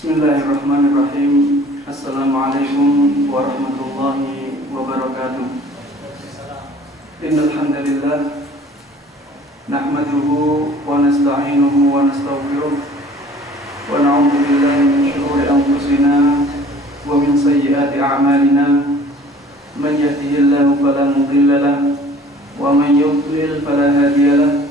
Bismillahirrahmanirrahim. Assalamualaikum warahmatullahi wabarakatuh. Innal hamdalillah nahmaduhu wa nasta'inuhu wa nastaghfiruh wa na'udzu billahi min shururi anfusina wa min sayyiati a'malina. Man yahdihillahu fala mudilla lahu wa man yudlil fala hadiya lahu.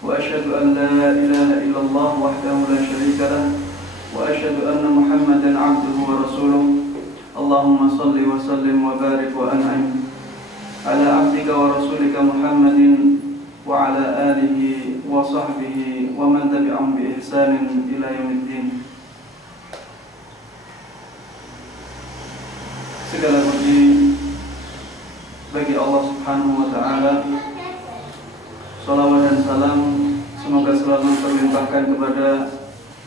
Wa asyhadu an la ilaha illallah wahdahu la syarika lahu wa asyhadu anna Muhammadan 'abduhu wa rasuluh. Allahumma shalli wa sallim wa barik wa an'im ala 'abdika wa rasulika Muhammadin wa ala alihi wa sahbihi wa man tabi'ahum bi ihsanin ila yaumiddin. Segala puji bagi Allah Subhanahu wa taala. Salawat dan salam semoga selalu terlimpahkan kepada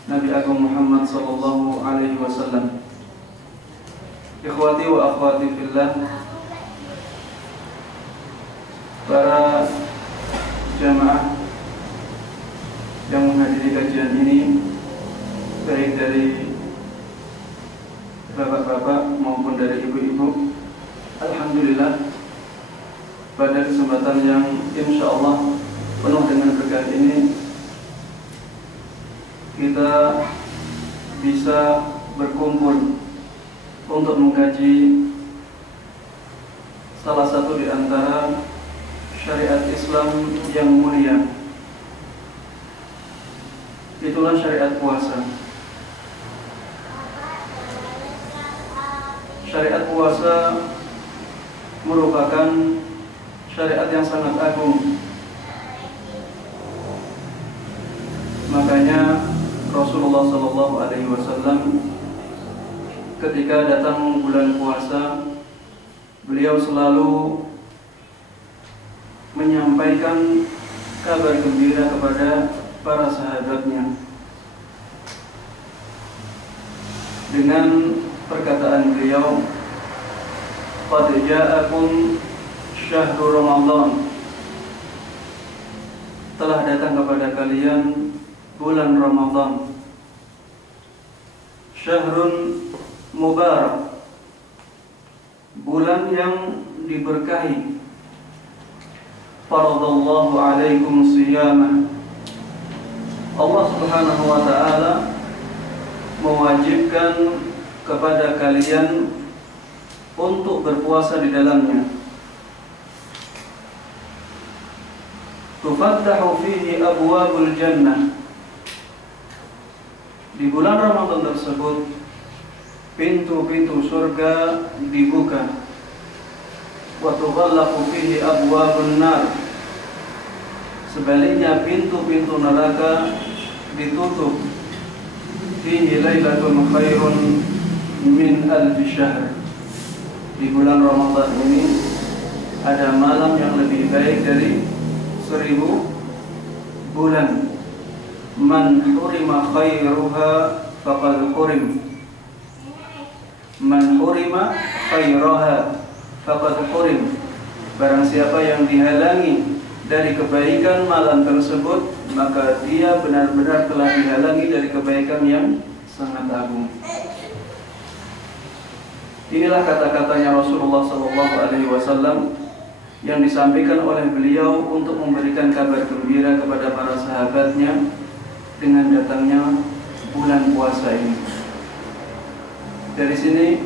Nabi Agung Muhammad sallallahu alaihi wasallam. Ikhwati wa akhwati fillah, para jamaah yang menghadiri kajian ini, baik dari bapak-bapak maupun dari ibu-ibu, alhamdulillah pada kesempatan yang insyaallah penuh dengan berkah ini kita bisa berkumpul untuk mengkaji salah satu di antara syariat Islam yang mulia. Itulah syariat puasa. Syariat puasa merupakan syariat yang sangat agung. Makanya Rasulullah SAW ketika datang bulan puasa, beliau selalu menyampaikan kabar gembira kepada para sahabatnya dengan perkataan beliau, "Qad ja'akum syahrul Ramadan." Telah datang kepada kalian bulan Ramadan, syahrun mubarak, bulan yang diberkahi. Faradallahu alaikum siyamah. Allah Subhanahu wa ta'ala mewajibkan kepada kalian untuk berpuasa di dalamnya. Tufattahu fihi abwabul jannah. Di bulan Ramadan tersebut pintu-pintu surga dibuka. Wa tughallaqu fihi abwabun nar. Sebaliknya pintu-pintu neraka ditutup. Fihi lailatun khairun min alfi syahr. Di bulan Ramadan ini ada malam yang lebih baik dari 1000 bulan. Man hurima khairuha faqad hurim. Man hurima khairaha faqad hurim. Barang siapa yang dihalangi dari kebaikan malam tersebut, maka dia benar-benar telah dihalangi dari kebaikan yang sangat agung. Inilah kata-katanya Rasulullah SAW yang disampaikan oleh beliau untuk memberikan kabar gembira kepada para sahabatnya dengan datangnya bulan puasa ini. Dari sini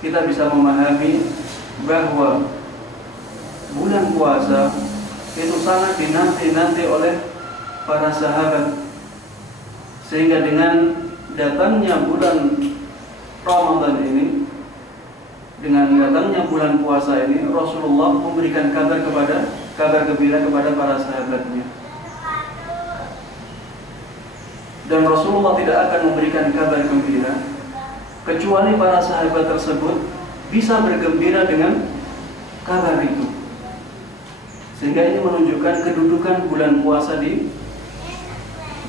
kita bisa memahami bahwa bulan puasa itu sangat dinanti-nanti oleh para sahabat, sehingga dengan datangnya bulan Ramadan ini, dengan datangnya bulan puasa ini, Rasulullah memberikan kabar gembira kepada para sahabatnya. Dan Rasulullah tidak akan memberikan kabar gembira kecuali para sahabat tersebut bisa bergembira dengan kabar itu. Sehingga ini menunjukkan kedudukan bulan puasa di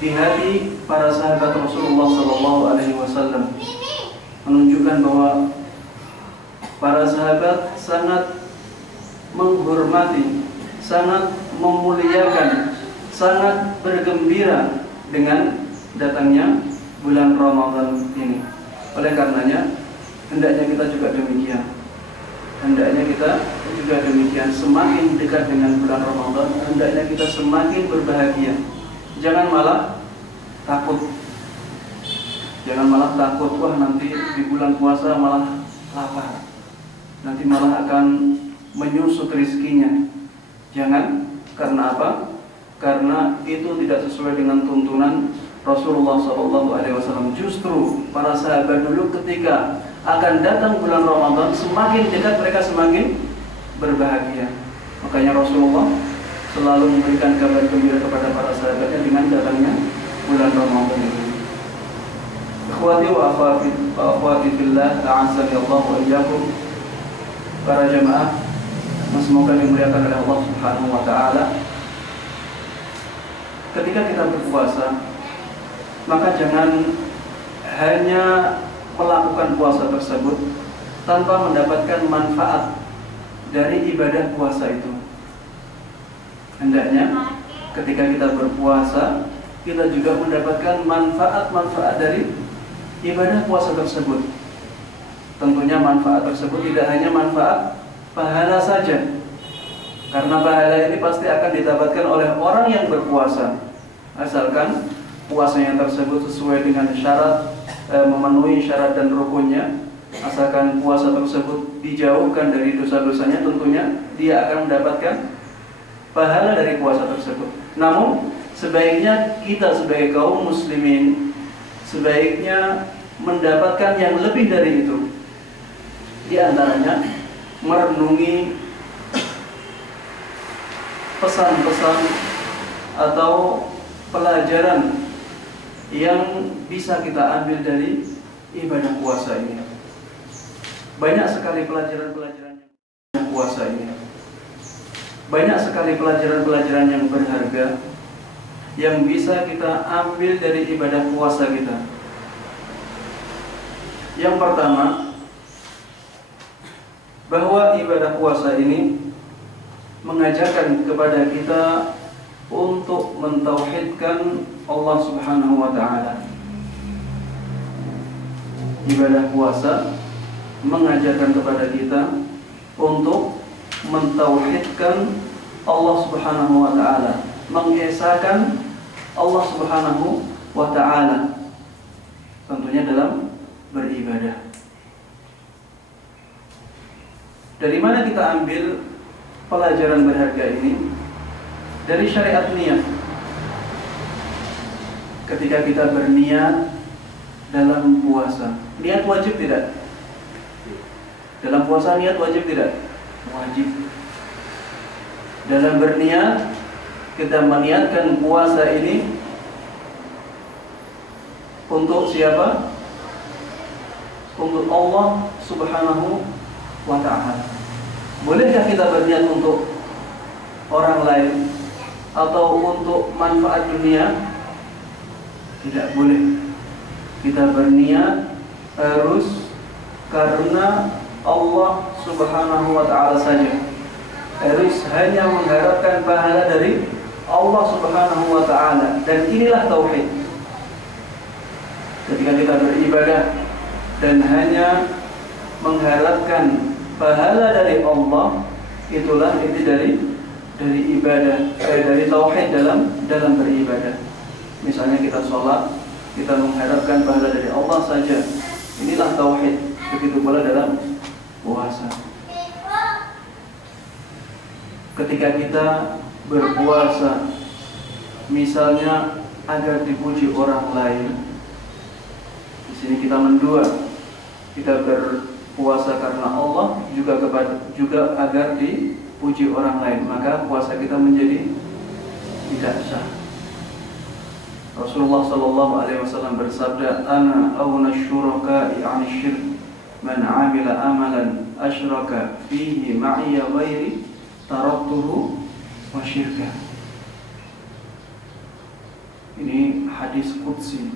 hati para sahabat Rasulullah SAW. Menunjukkan bahwa para sahabat sangat menghormati, sangat memuliakan, sangat bergembira dengan datangnya bulan Ramadan ini. Oleh karenanya hendaknya kita juga demikian. Hendaknya kita juga demikian. Semakin dekat dengan bulan Ramadan, hendaknya kita semakin berbahagia. Jangan malah takut. Jangan malah takut, wah nanti di bulan puasa malah lapar, nanti malah akan menyusut rezekinya. Jangan. Karena apa? Karena itu tidak sesuai dengan tuntunan Rasulullah SAW. Justru para sahabat dulu ketika akan datang bulan Ramadan, semakin dekat mereka semakin berbahagia. Makanya Rasulullah selalu memberikan kabar gembira kepada para sahabatnya dengan datangnya bulan Ramadan ini. Ikhwati wa akhwati fillah, a'azzani Allah wa iyyakum. Para jamaah, semoga dimuliakan oleh Allah Subhanahu wa taala. Ketika kita berpuasa, maka jangan hanya melakukan puasa tersebut tanpa mendapatkan manfaat dari ibadah puasa itu. Hendaknya ketika kita berpuasa, kita juga mendapatkan manfaat-manfaat dari ibadah puasa tersebut. Tentunya manfaat tersebut tidak hanya manfaat pahala saja, karena pahala ini pasti akan didapatkan oleh orang yang berpuasa, asalkan puasanya tersebut sesuai dengan syarat, memenuhi syarat dan rukunnya. Asalkan puasa tersebut dijauhkan dari dosa-dosanya, tentunya dia akan mendapatkan pahala dari puasa tersebut. Namun sebaiknya kita sebagai kaum muslimin sebaiknya mendapatkan yang lebih dari itu. Di antaranya merenungi pesan-pesan atau pelajaran yang bisa kita ambil dari ibadah puasa ini. Banyak sekali pelajaran-pelajaran yang puasa ini. Banyak sekali pelajaran-pelajaran yang berharga yang bisa kita ambil dari ibadah puasa kita. Yang pertama, bahwa ibadah puasa ini mengajarkan kepada kita untuk mentauhidkan Allah Subhanahu wa taala. Ibadah puasa mengajarkan kepada kita untuk mentauhidkan Allah Subhanahu wa taala, mengesahkan Allah Subhanahu wa taala, tentunya dalam beribadah. Dari mana kita ambil pelajaran berharga ini? Dari syariat niat. Ketika kita berniat dalam puasa, niat wajib tidak? Dalam puasa niat wajib tidak? Wajib. Dalam berniat, kita meniatkan puasa ini untuk siapa? Untuk Allah Subhanahu wa ta'ala. Bolehkah kita berniat untuk orang lain atau untuk manfaat dunia? Tidak boleh. Kita berniat harus karena Allah Subhanahu wa ta'ala saja. Harus hanya mengharapkan pahala dari Allah Subhanahu wa ta'ala. Dan inilah tauhid. Ketika kita beribadah dan hanya mengharapkan pahala dari Allah, itulah inti dari ibadah, dari tauhid dalam beribadah. Misalnya kita sholat, kita mengharapkan pahala dari Allah saja. Inilah tauhid. Begitu pula dalam puasa. Ketika kita berpuasa, misalnya agar dipuji orang lain, di sini kita mendua. Kita berpuasa karena Allah, juga agar dipuji orang lain, maka puasa kita menjadi tidak sah. Rasulullah SAW bersabda, "Ana awna syuraka'i 'ani syirk, man 'amila amalan asyraka fihi ma'iya ghairi taraktuhu wa syirka." Ini hadis qudsi,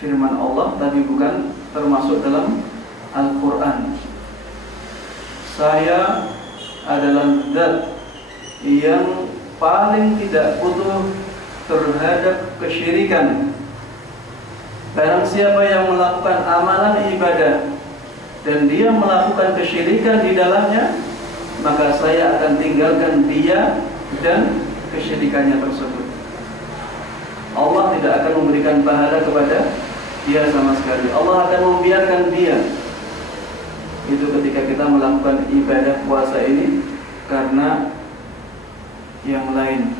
firman Allah, tapi bukan termasuk dalam Al-Quran. Saya adalah zat yang paling tidak butuh terhadap kesyirikan. Barang siapa yang melakukan amalan ibadah dan dia melakukan kesyirikan di dalamnya, maka saya akan tinggalkan dia dan kesyirikannya tersebut. Allah tidak akan memberikan pahala kepada dia sama sekali. Allah akan membiarkan dia. Itu ketika kita melakukan ibadah puasa ini karena yang lain,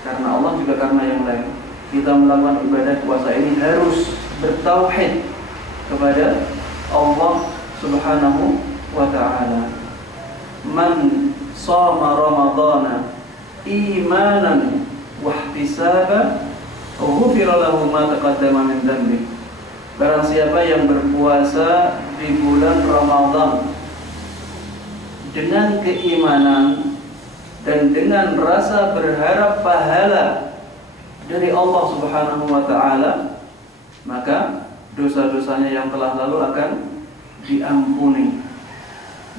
karena Allah juga karena yang lain. Kita melakukan ibadah puasa ini harus bertauhid kepada Allah Subhanahu wa ta'ala. Man shoma ramadhana imanan wa ihtisaban ghufira lahu ma taqaddama min dhanbi. Barang siapa yang berpuasa di bulan Ramadan dengan keimanan dan dengan rasa berharap pahala dari Allah Subhanahu wa ta'ala, maka dosa-dosanya yang telah lalu akan diampuni.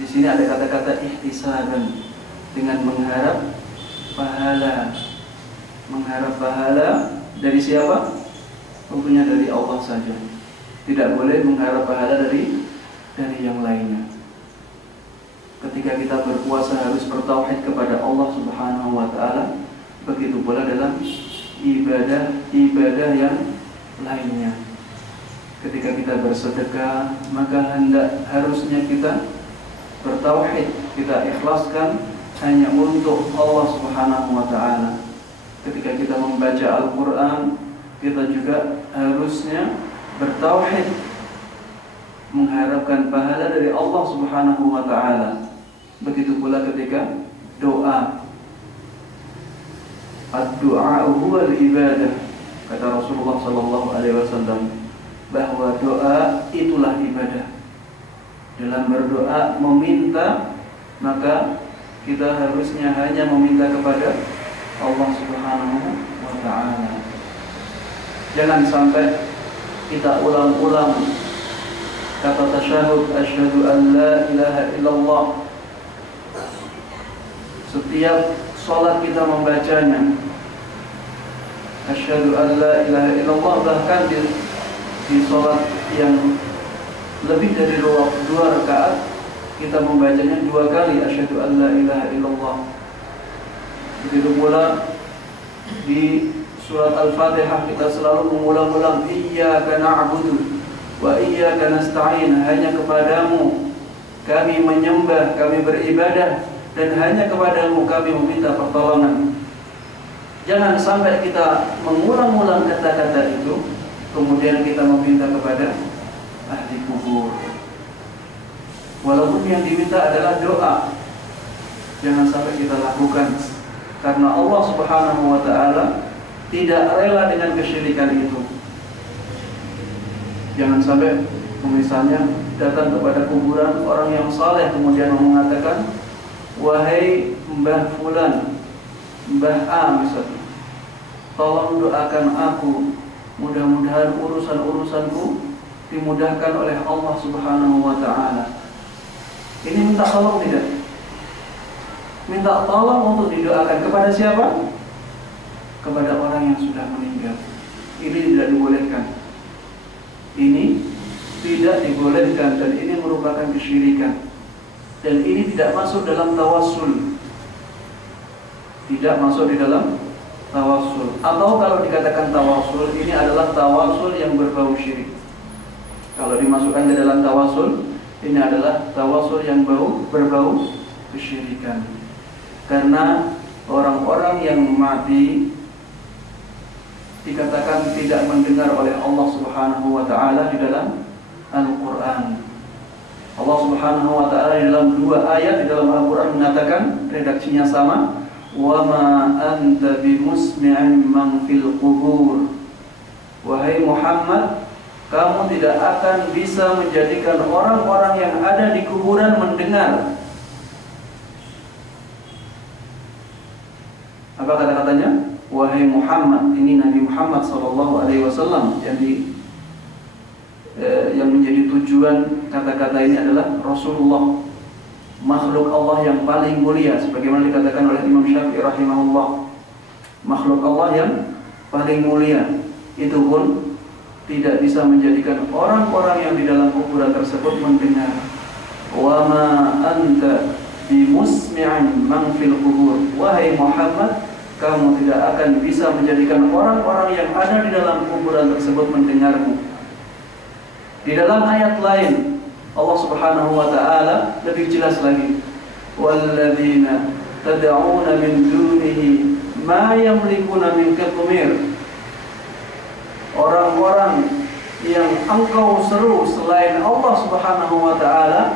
Di sini ada kata-kata ihtisaban, dengan mengharap pahala. Mengharap pahala dari siapa? Tentunya dari Allah saja. Tidak boleh mengharap pahala dari yang lainnya. Ketika kita berpuasa harus bertauhid kepada Allah Subhanahu wa ta'ala. Begitu pula dalam ibadah yang lainnya. Ketika kita bersedekah, maka harusnya kita bertauhid, kita ikhlaskan hanya untuk Allah Subhanahu wa ta'ala. Ketika kita membaca Al-Quran, kita juga harusnya bertauhid, mengharapkan pahala dari Allah Subhanahu wa ta'ala. Begitu pula ketika doa. Ad-du'a huwa al-ibadah. Kata Rasulullah sallallahu alaihi wasallam bahwa doa itulah ibadah. Dalam berdoa meminta, maka kita harusnya hanya meminta kepada Allah Subhanahu wa ta'ala. Jangan sampai kita ulang-ulang kata tasyahud, asyhadu an la ilaha illallah. Setiap salat kita membacanya asyhadu an la ilaha illallah, bahkan di salat yang lebih dari dua rakaat kita membacanya 2 kali asyhadu an la ilaha illallah. Begitu pula di surat Al-Fatihah kita selalu mengulang-ulang iyyaka na'budu wa iyyaka nasta'in, hanya kepadamu kami menyembah, kami beribadah, dan hanya kepadamu kami meminta pertolongan. Jangan sampai kita mengulang-ulang kata-kata itu kemudian kita meminta kepada ahli kubur, walaupun yang diminta adalah doa. Jangan sampai kita lakukan, karena Allah Subhanahu wa ta'ala tidak rela dengan kesyirikan itu. Jangan sampai misalnya datang kepada kuburan orang yang saleh kemudian mengatakan, wahai Mbah Fulan, Mbah A misalnya, tolong doakan aku, mudah-mudahan urusan-urusanku dimudahkan oleh Allah Subhanahu wa ta'ala. Ini minta tolong tidak? Minta tolong untuk didoakan kepada siapa? Kepada orang yang sudah meninggal. Ini tidak dibolehkan. Ini tidak dibolehkan, dan ini merupakan kesyirikan. Dan ini tidak masuk dalam tawassul. Tidak masuk di dalam tawassul. Atau kalau dikatakan tawassul, ini adalah tawassul yang berbau syirik. Kalau dimasukkan ke dalam tawassul, ini adalah tawassul yang berbau kesyirikan. Karena orang-orang yang mati dikatakan tidak mendengar oleh Allah Subhanahu wa ta'ala di dalam Al-Quran. Allah Subhanahu wa ta'ala di dalam 2 ayat di dalam Al-Quran mengatakan, redaksinya sama, wa ma anta bimusmi'in man fil qubur. Wahai Muhammad, kamu tidak akan bisa menjadikan orang-orang yang ada di kuburan mendengar. Apa kata-katanya? Wahai Muhammad, ini Nabi Muhammad SAW yang menjadi tujuan kata-kata ini adalah Rasulullah, makhluk Allah yang paling mulia, sebagaimana dikatakan oleh Imam Syafi'i rahimahullah. Makhluk Allah yang paling mulia itu pun tidak bisa menjadikan orang-orang yang di dalam kuburan tersebut mendengar. Wa ma anta bimusmi'in man fil kubur. Wahai Muhammad, kamu tidak akan bisa menjadikan orang-orang yang ada di dalam kuburan tersebut mendengarmu. Di dalam ayat lain Allah Subhanahu wa taala lebih jelas lagi. Walladzina tad'una min dunihi ma yamlikuna min qitmir. Orang-orang yang engkau seru selain Allah Subhanahu wa taala,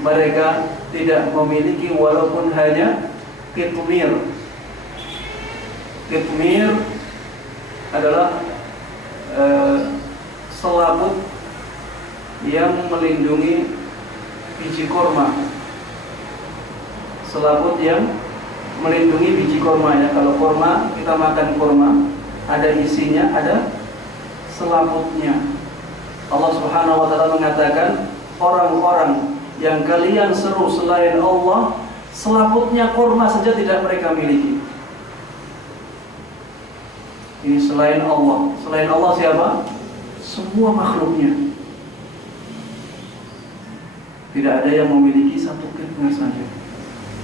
mereka tidak memiliki walaupun hanya qitmir. Qitmir adalah selaput yang melindungi biji korma. Selaput yang melindungi biji korma ya. Kalau korma, kita makan korma, ada isinya, ada selaputnya. Allah Subhanahu wa taala mengatakan, orang-orang yang kalian seru selain Allah, selaputnya korma saja tidak mereka miliki. Ini selain Allah. Selain Allah siapa? Semua makhluknya. Tidak ada yang memiliki satu qitmir saja.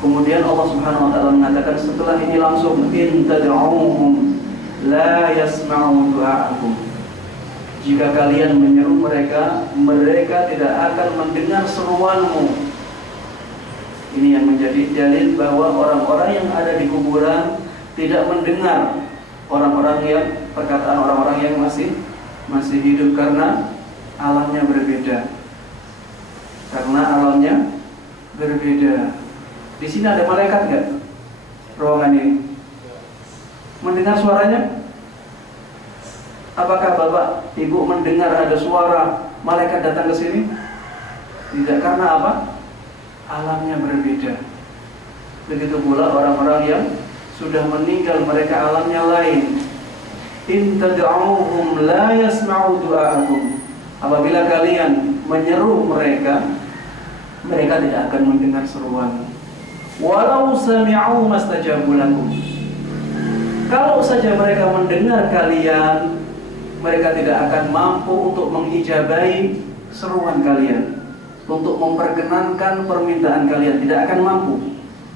Kemudian Allah Subhanahu wa taala mengatakan setelah ini langsung, in tad'uhum la yasma'u du'aakum. Jika kalian menyeru mereka, mereka tidak akan mendengar seruanmu. Ini yang menjadi dalil bahwa orang-orang yang ada di kuburan tidak mendengar perkataan orang-orang yang masih hidup, karena alamnya berbeda. Karena alamnya berbeda. Di sini ada malaikat nggak? Ruangan ini mendengar suaranya? Apakah Bapak Ibu mendengar ada suara malaikat datang ke sini? Tidak, karena apa? Alamnya berbeda. Begitu pula orang-orang yang sudah meninggal, mereka alamnya lain. In tad'uhum la yasma'u du'aakum. Apabila kalian menyeru mereka, mereka tidak akan mendengar seruan. Walau sami'u mastajabu lakum. Kalau saja mereka mendengar kalian, mereka tidak akan mampu untuk mengijabahi seruan kalian, untuk memperkenankan permintaan kalian, tidak akan mampu.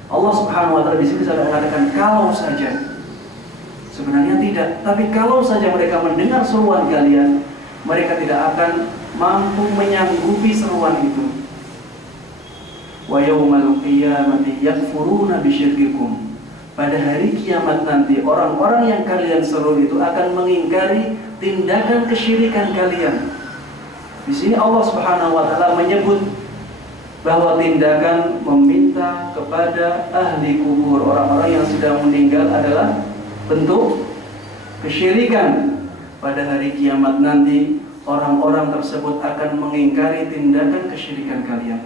Allah Subhanahu wa taala di sini sudah mengatakan kalau saja. Sebenarnya tidak, tapi kalau saja mereka mendengar seruan kalian, mereka tidak akan mampu menyanggupi seruan itu. Wa yaumal qiyamati yakfuruna bisyirkikum. Pada hari kiamat nanti, orang-orang yang kalian seru itu akan mengingkari tindakan kesyirikan kalian. Di sini Allah Subhanahu wa taala menyebut bahwa tindakan meminta kepada ahli kubur, orang-orang yang sudah meninggal, adalah bentuk kesyirikan. Pada hari kiamat nanti, orang-orang tersebut akan mengingkari tindakan kesyirikan kalian.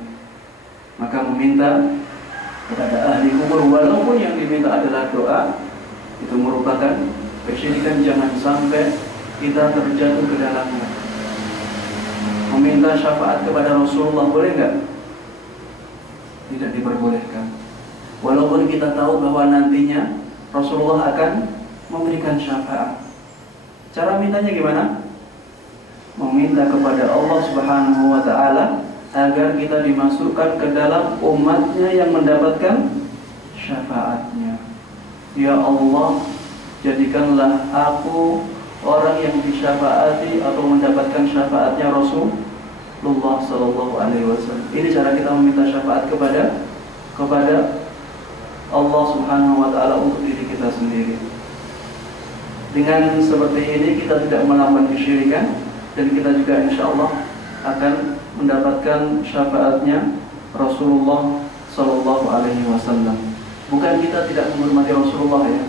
Maka meminta kepada ahli kubur, walaupun yang diminta adalah doa, itu merupakan kesyirikan. Jangan sampai kita terjatuh ke dalamnya. Meminta syafaat kepada Rasulullah boleh nggak? Tidak diperbolehkan. Walaupun kita tahu bahwa nantinya Rasulullah akan memberikan syafaat. Cara mintanya gimana? Meminta kepada Allah Subhanahu wa taala agar kita dimasukkan ke dalam umatnya yang mendapatkan syafaatnya. Ya Allah, jadikanlah aku orang yang disyafaati atau mendapatkan syafaatnya Rasulullah Sallallahu Alaihi Wasallam. Ini cara kita meminta syafaat kepada Allah Subhanahu Wa Taala untuk diri kita sendiri. Dengan seperti ini kita tidak melakukan kesyirikan, dan kita juga insya Allah akan mendapatkan syafaatnya Rasulullah Sallallahu Alaihi Wasallam. Bukan kita tidak menghormati Rasulullah ya,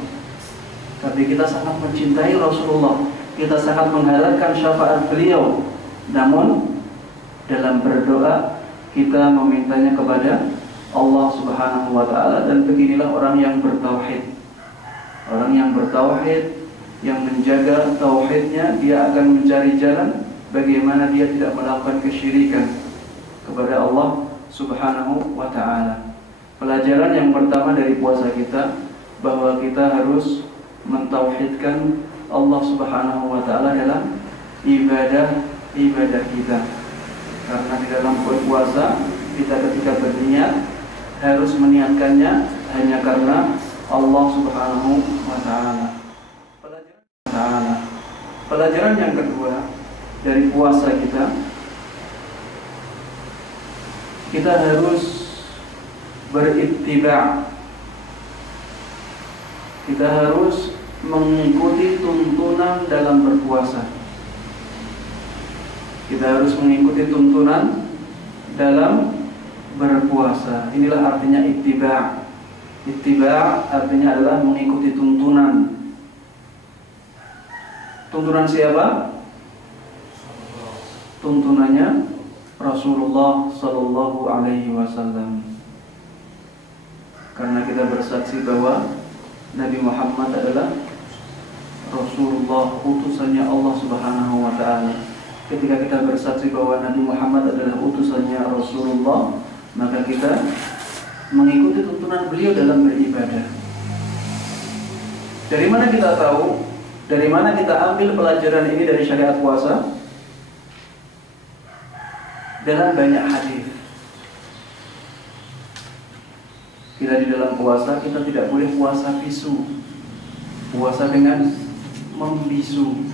tapi kita sangat mencintai Rasulullah, kita sangat mengharapkan syafaat beliau. Namun dalam berdoa kita memintanya kepada Allah Subhanahu wa taala. Dan beginilah orang yang bertauhid. Orang yang bertauhid, yang menjaga tauhidnya, dia akan mencari jalan bagaimana dia tidak melakukan kesyirikan kepada Allah Subhanahu wa taala. Pelajaran yang pertama dari puasa kita, bahwa kita harus mentauhidkan Allah Subhanahu wa taala dalam ibadah kita. Karena di dalam puasa kita ketika berniat harus meniatkannya hanya karena Allah Subhanahu wa taala. Pelajaran yang kedua dari puasa kita harus berittiba'. Kita harus mengikuti tuntunan dalam berpuasa. Kita harus mengikuti tuntunan dalam berpuasa. Inilah artinya ittiba'. Ittiba' artinya adalah mengikuti tuntunan. Tuntunan siapa? Tuntunannya Rasulullah Sallallahu Alaihi Wasallam. Karena kita bersaksi bahwa Nabi Muhammad adalah Rasulullah, utusannya Allah Subhanahu wa taala. Ketika kita bersaksi bahwa Nabi Muhammad adalah utusannya Rasulullah, maka kita mengikuti tuntunan beliau dalam beribadah. Dari mana kita tahu? Dari mana kita ambil pelajaran ini dari syariat puasa? Dalam banyak hadis. Kita di dalam puasa, kita tidak boleh puasa bisu. Puasa dengan membisu.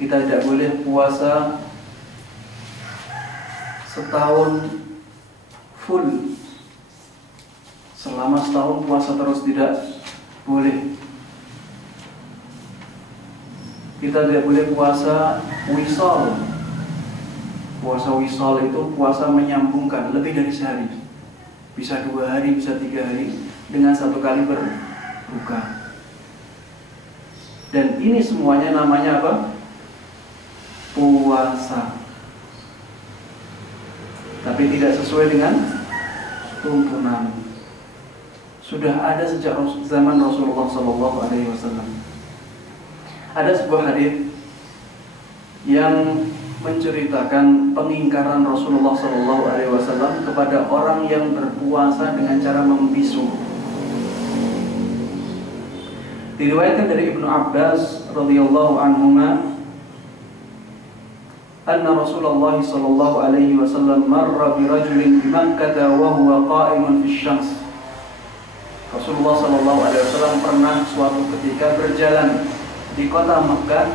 Kita tidak boleh puasa setahun full. Selama setahun puasa terus, tidak boleh. Kita tidak boleh puasa wisal. Puasa wisal itu puasa menyambungkan lebih dari sehari. Bisa 2 hari, bisa 3 hari dengan 1 kali berbuka. Dan ini semuanya namanya apa? Puasa. Tapi tidak sesuai dengan tuntunan. Sudah ada sejak zaman Rasulullah SAW. Ada sebuah hadis yang menceritakan pengingkaran Rasulullah SAW kepada orang yang berpuasa dengan cara membisu. Diriwayatkan dari Ibnu Abbas radhiyallahu anhuma, anna Rasulullah sallallahu alaihi wasallam marra bi rajulin bi Makkah wa huwa qa'imun fi syams. Rasulullah sallallahu alaihi wasallam pernah suatu ketika berjalan di kota Makkah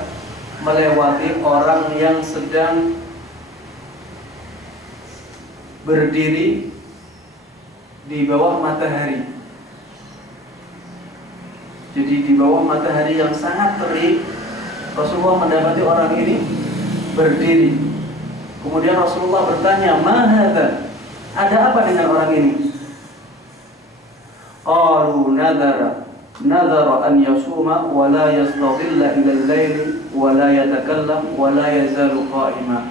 melewati orang yang sedang berdiri di bawah matahari. Jadi di bawah matahari yang sangat terik, Rasulullah mendapati orang ini berdiri. Kemudian Rasulullah bertanya, "Ma hadza?" Ada apa dengan orang ini? Qalu nadhara an yasuma wa la yastadilla ila al-lail wa la yatakallam wa la yazalu qa'ima.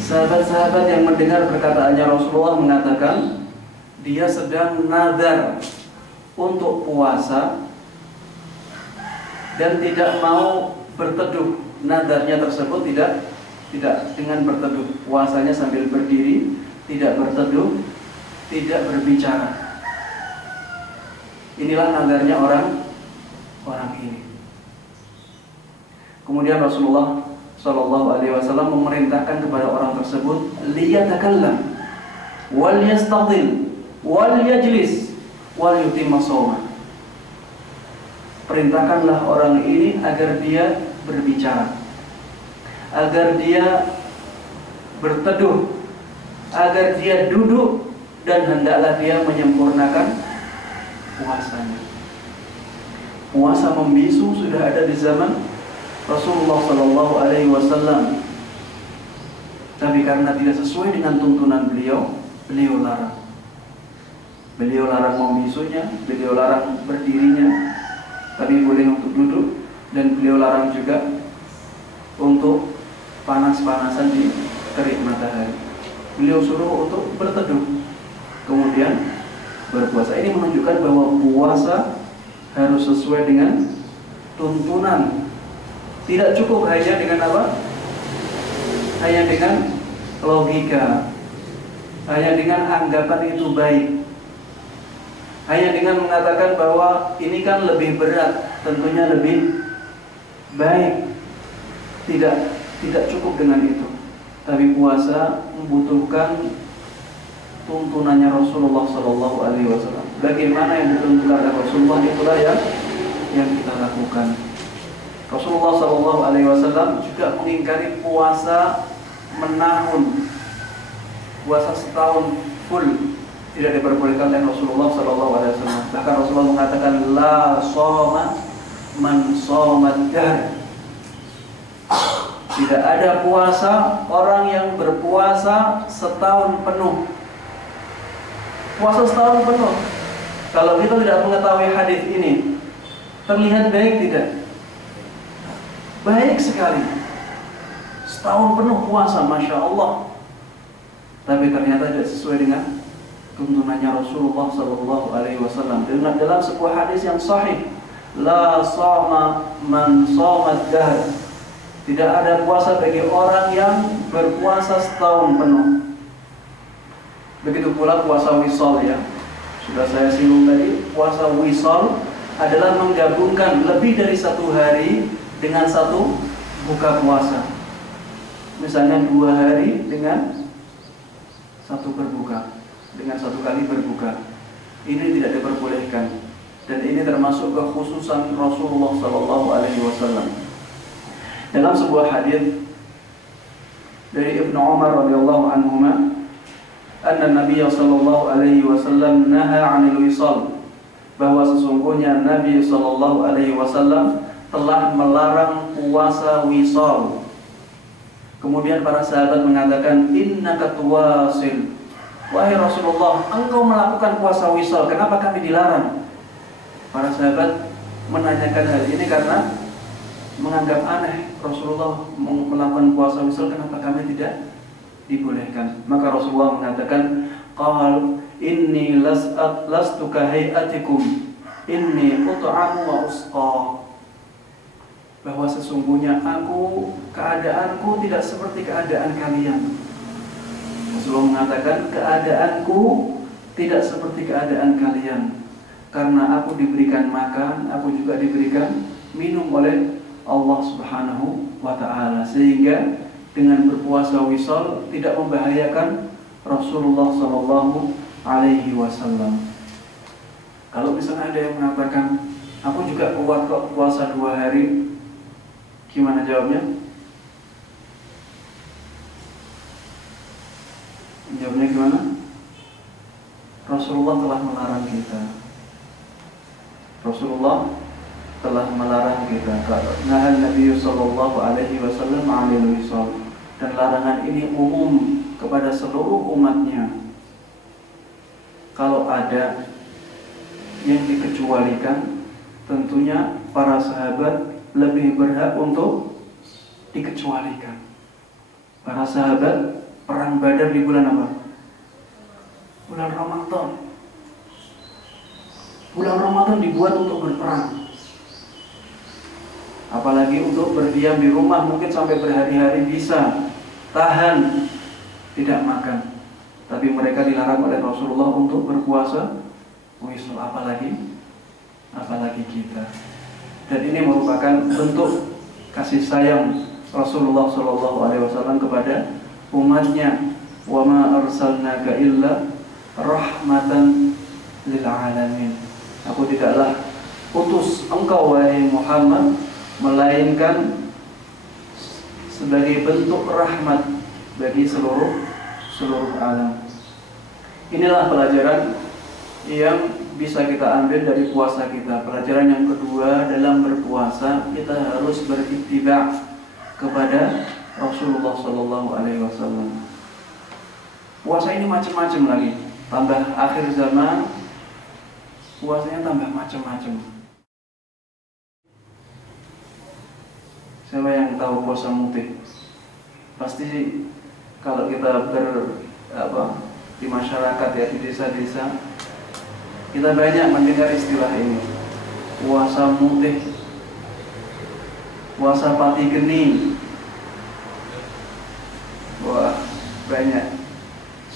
Sahabat-sahabat yang mendengar perkataannya Rasulullah mengatakan, dia sedang nazar untuk puasa dan tidak mau berteduh. Nadarnya tersebut tidak dengan berteduh. Puasanya sambil berdiri, tidak berteduh, tidak berbicara. Inilah nadarnya orang ini. Kemudian Rasulullah Shallallahu Alaihi Wasallam memerintahkan kepada orang tersebut, liyatakallam, wal yastadil, wal yajlis, wal yutimma shawma. Perintahkanlah orang ini agar dia berbicara, agar dia berteduh, agar dia duduk, dan hendaklah dia menyempurnakan puasanya. Puasa membisu sudah ada di zaman Rasulullah Sallallahu Alaihi Wasallam, tapi karena tidak sesuai dengan tuntunan beliau larang. Beliau larang membisunya, beliau larang berdirinya, tapi boleh untuk duduk, dan beliau larang juga untuk panas-panasan di terik matahari. Beliau suruh untuk berteduh, kemudian berpuasa. Ini menunjukkan bahwa puasa harus sesuai dengan tuntunan. Tidak cukup hanya dengan apa? Hanya dengan logika, hanya dengan anggapan itu baik. hanya dengan mengatakan bahwa ini kan lebih berat, tentunya lebih baik. Tidak cukup dengan itu. Tapi puasa membutuhkan tuntunannya Rasulullah Sallallahu Alaihi Wasallam. Bagaimana yang dituntunkan oleh Rasulullah, itulah yang kita lakukan. Rasulullah Sallallahu Alaihi Wasallam juga mengingkari puasa menahun, puasa setahun full tidak diperbolehkan oleh Rasulullah Sallallahu Alaihi Wasallam. Bahkan Rasulullah mengatakan la shoma man shoma dahr. Tidak ada puasa orang yang berpuasa setahun penuh. Puasa setahun penuh. Kalau kita tidak mengetahui hadis ini, terlihat baik tidak? Baik sekali. Setahun penuh puasa, Masya Allah. Tapi ternyata tidak sesuai dengan tuntunannya Rasulullah Sallallahu Alaihi Wasallam. Dalam sebuah hadis yang sahih, la shoma man shoma dahr. Tidak ada puasa bagi orang yang berpuasa setahun penuh. Begitu pula puasa wisol ya. Sudah saya singgung tadi, puasa wisol adalah menggabungkan lebih dari satu hari dengan satu buka puasa. Misalnya 2 hari dengan satu berbuka, dengan satu kali berbuka. Ini tidak diperbolehkan. Dan ini termasuk kekhususan Rasulullah Sallallahu Alaihi Wasallam. Dalam sebuah hadis dari Ibnu Umar radhiyallahu anhuma, anna Nabi sallallahu alaihi wasallam naha 'anil wisal, bahwa sesungguhnya Nabi sallallahu alaihi wasallam telah melarang puasa wisal. Kemudian para sahabat mengatakan, innaka tuwasil. Wahai Rasulullah, engkau melakukan puasa wisal, kenapa kami dilarang? Para sahabat menanyakan hal ini karena menganggap aneh Rasulullah melakukan puasa wisal, kenapa kami tidak dibolehkan? Maka Rasulullah mengatakan, qal inni lastu ka hayatikum inni ut'amu wa usqa, bahwa sesungguhnya keadaanku tidak seperti keadaan kalian. Rasulullah mengatakan, keadaanku tidak seperti keadaan kalian, karena aku diberikan makan, aku juga diberikan minum oleh Allah Subhanahu wa Ta'ala, sehingga dengan berpuasa wisal tidak membahayakan Rasulullah Sallallahu Alaihi Wasallam. Kalau misalnya ada yang mengatakan, aku juga kuat kok puasa 2 hari, gimana jawabnya? Jawabnya gimana? Rasulullah telah melarang kita. Rasulullah telah melarang kita. Nahan Nabi sallallahu alaihi wasallam 'anil wisal, dan larangan ini umum kepada seluruh umatnya. Kalau ada yang dikecualikan, tentunya para sahabat lebih berhak untuk dikecualikan. Para sahabat perang Badar di bulan apa? Bulan Ramadan. Bulan Ramadan dibuat untuk berperang. Apalagi untuk berdiam di rumah, mungkin sampai berhari-hari bisa tahan tidak makan. Tapi mereka dilarang oleh Rasulullah untuk berpuasa wisal, apalagi kita. Dan ini merupakan bentuk kasih sayang Rasulullah SAW kepada umatnya. Wa ma arsalnaka illa rahmatan lil alamin. Aku tidaklah utus engkau wahai Muhammad melainkan sebagai bentuk rahmat bagi seluruh alam. Inilah pelajaran yang bisa kita ambil dari puasa kita. Pelajaran yang kedua, dalam berpuasa kita harus berittiba' kepada Rasulullah Sallallahu Alaihi Wasallam. Puasa ini macam-macam lagi. Tambah akhir zaman, puasanya tambah macam-macam. Siapa yang tahu puasa mutik? Pasti kalau kita di masyarakat ya, di desa-desa, kita banyak mendengar istilah ini. Puasa mutik, puasa pati geni. Wah, banyak.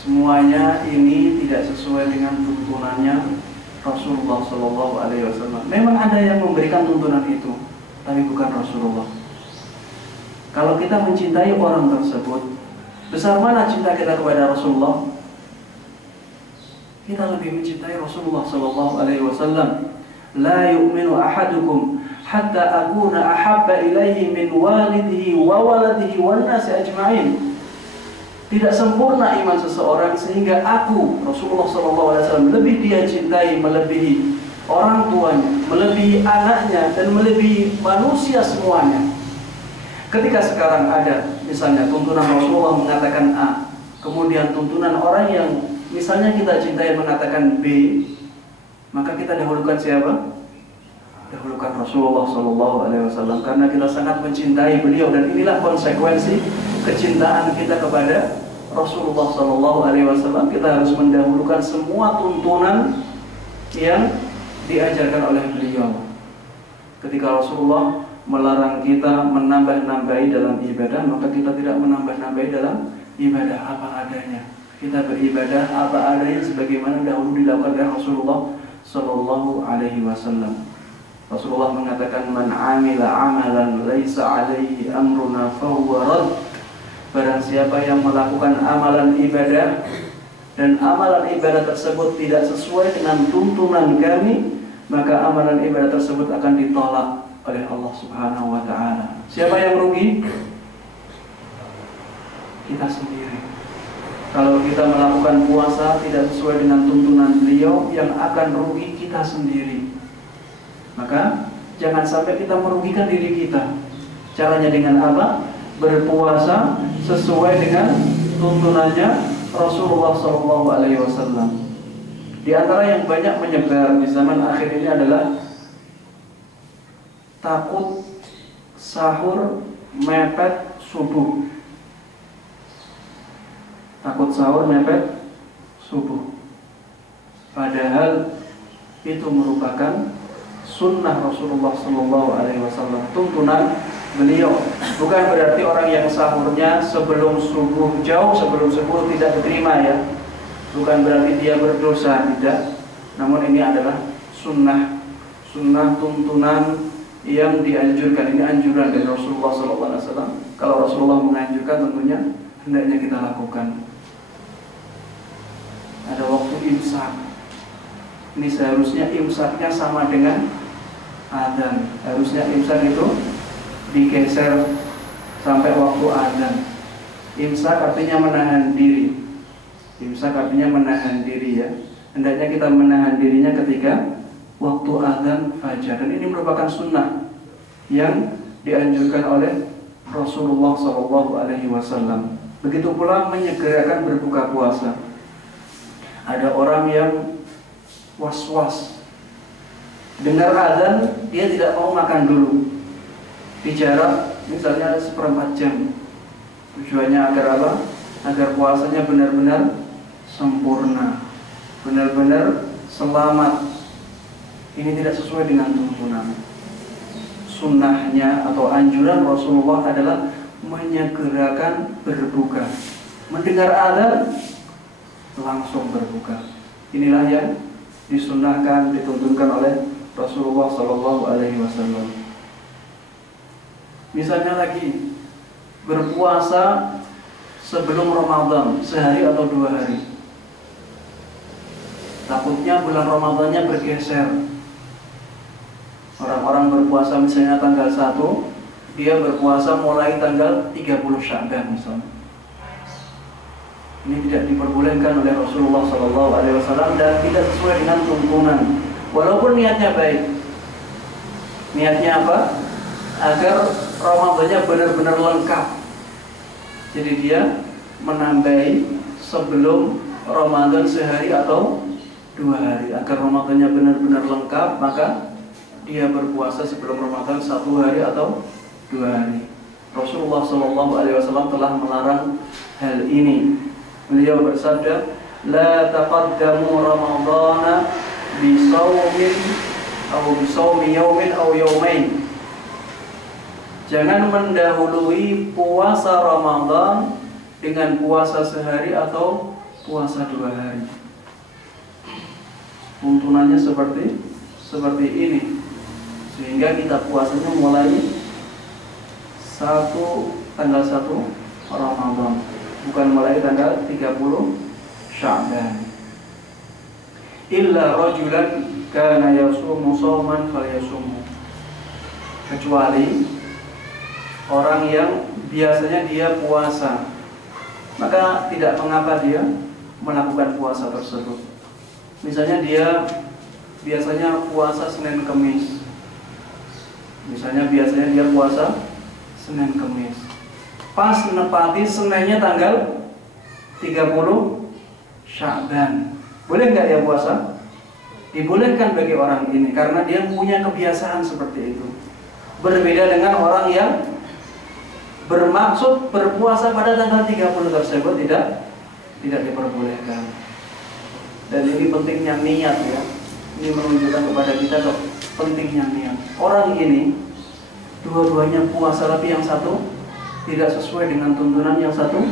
Semuanya ini tidak sesuai dengan tuntunannya Rasulullah Shallallahu Alaihi Wasallam. Memang ada yang memberikan tuntunan itu, tapi bukan Rasulullah. Kalau kita mencintai orang tersebut, besar mana cinta kita kepada Rasulullah? Kita lebih mencintai Rasulullah Shallallahu Alaihi Wasallam. La yu'minu ahadukum hatta akuna ahabba ilaihi min walidihi wa waladihi wan nasi ajma'in. Tidak sempurna iman seseorang sehingga aku, Rasulullah SAW, lebih dia cintai melebihi orang tuanya, melebihi anaknya, dan melebihi manusia semuanya. Ketika sekarang ada misalnya tuntunan Rasulullah mengatakan A, kemudian tuntunan orang yang misalnya kita cintai mengatakan B, maka kita dahulukan siapa? Dahulukan Rasulullah SAW, karena kita sangat mencintai beliau, dan inilah konsekuensi kecintaan kita kepada Rasulullah SAW. Kita harus mendahulukan semua tuntunan yang diajarkan oleh beliau. Ketika Rasulullah melarang kita menambah-nambahi dalam ibadah, maka kita tidak menambah-nambahi dalam ibadah apa adanya. Kita beribadah apa adanya sebagaimana dahulu dilakukan oleh Rasulullah SAW. Rasulullah mengatakan, man amila amalan laisa alaihi amruna fahuwa rad. Barang siapa yang melakukan amalan ibadah dan amalan ibadah tersebut tidak sesuai dengan tuntunan kami, maka amalan ibadah tersebut akan ditolak oleh Allah Subhanahu wa Ta'ala. Siapa yang rugi? Kita sendiri. Kalau kita melakukan puasa tidak sesuai dengan tuntunan beliau, yang akan rugi kita sendiri. Maka jangan sampai kita merugikan diri kita. Caranya dengan apa? Berpuasa sesuai dengan tuntunannya Rasulullah SAW. Di antara yang banyak menyebar di zaman akhir ini adalah takut sahur mepet subuh. Takut sahur mepet subuh. Padahal itu merupakan sunnah Rasulullah SAW, tuntunan beliau. Bukan berarti orang yang sahurnya sebelum subuh, jauh sebelum subuh tidak diterima ya. Bukan berarti dia berdosa, tidak. Namun ini adalah sunnah tuntunan yang dianjurkan. Ini anjuran dari Rasulullah SAW. Kalau Rasulullah menganjurkan, tentunya hendaknya kita lakukan. Ada waktu imsak. Ini seharusnya imsaknya sama dengan adzan. Harusnya imsak itu digeser sampai waktu adzan. Imsak artinya menahan diri. Imsak artinya menahan diri ya. Hendaknya kita menahan dirinya ketika waktu adzan fajar. Dan ini merupakan sunnah yang dianjurkan oleh Rasulullah SAW. Begitu pula menyegerakan berbuka puasa. Ada orang yang was-was, dengar adzan dia tidak mau makan dulu, dijarak misalnya 1/4 jam. Tujuannya agar apa? Agar puasanya benar-benar sempurna, benar-benar selamat. Ini tidak sesuai dengan tuntunan. Sunnahnya atau anjuran Rasulullah adalah menyegerakan berbuka. Mendengar adzan langsung berbuka. Inilah yang disunnahkan, dituntunkan oleh Rasulullah SAW. Misalnya lagi berpuasa sebelum Ramadan sehari atau 2 hari. Takutnya bulan Ramadannya bergeser. Orang-orang berpuasa misalnya tanggal 1, dia berpuasa mulai tanggal 30 Sya'ban misalnya. Ini tidak diperbolehkan oleh Rasulullah SAW dan tidak sesuai dengan tuntunan. Walaupun niatnya baik. Niatnya apa? Agar Ramadannya benar-benar lengkap. Jadi dia menambahi sebelum Ramadan sehari atau 2 hari. Agar Ramadannya benar-benar lengkap, maka dia berpuasa sebelum Ramadan 1 hari atau 2 hari. Rasulullah SAW telah melarang hal ini. Beliau bersabda, la taqaddamu Ramadana bisawmin atau bisawmi yaumin atau yaumain. Jangan mendahului puasa Ramadan dengan puasa sehari atau puasa 2 hari. tuntunannya seperti ini, sehingga kita puasanya mulai tanggal 1 Ramadan, bukan mulai tanggal 30 Sya'ban. Illa rajulan kana yasumu shawman falyasumhu, kecuali orang yang biasanya dia puasa, maka tidak mengapa dia melakukan puasa tersebut. Misalnya dia biasanya puasa Senin Kemis, pas menepati Seninnya tanggal 30 Sya'ban, boleh nggak dia puasa? Dibolehkan bagi orang ini karena dia punya kebiasaan seperti itu. Berbeda dengan orang yang bermaksud berpuasa pada tanggal 30 tersebut tidak diperbolehkan. Dan ini pentingnya niat ya. Ini menunjukkan kepada kita pentingnya niat. Orang ini dua-duanya puasa, tapi yang satu tidak sesuai dengan tuntunan, yang satu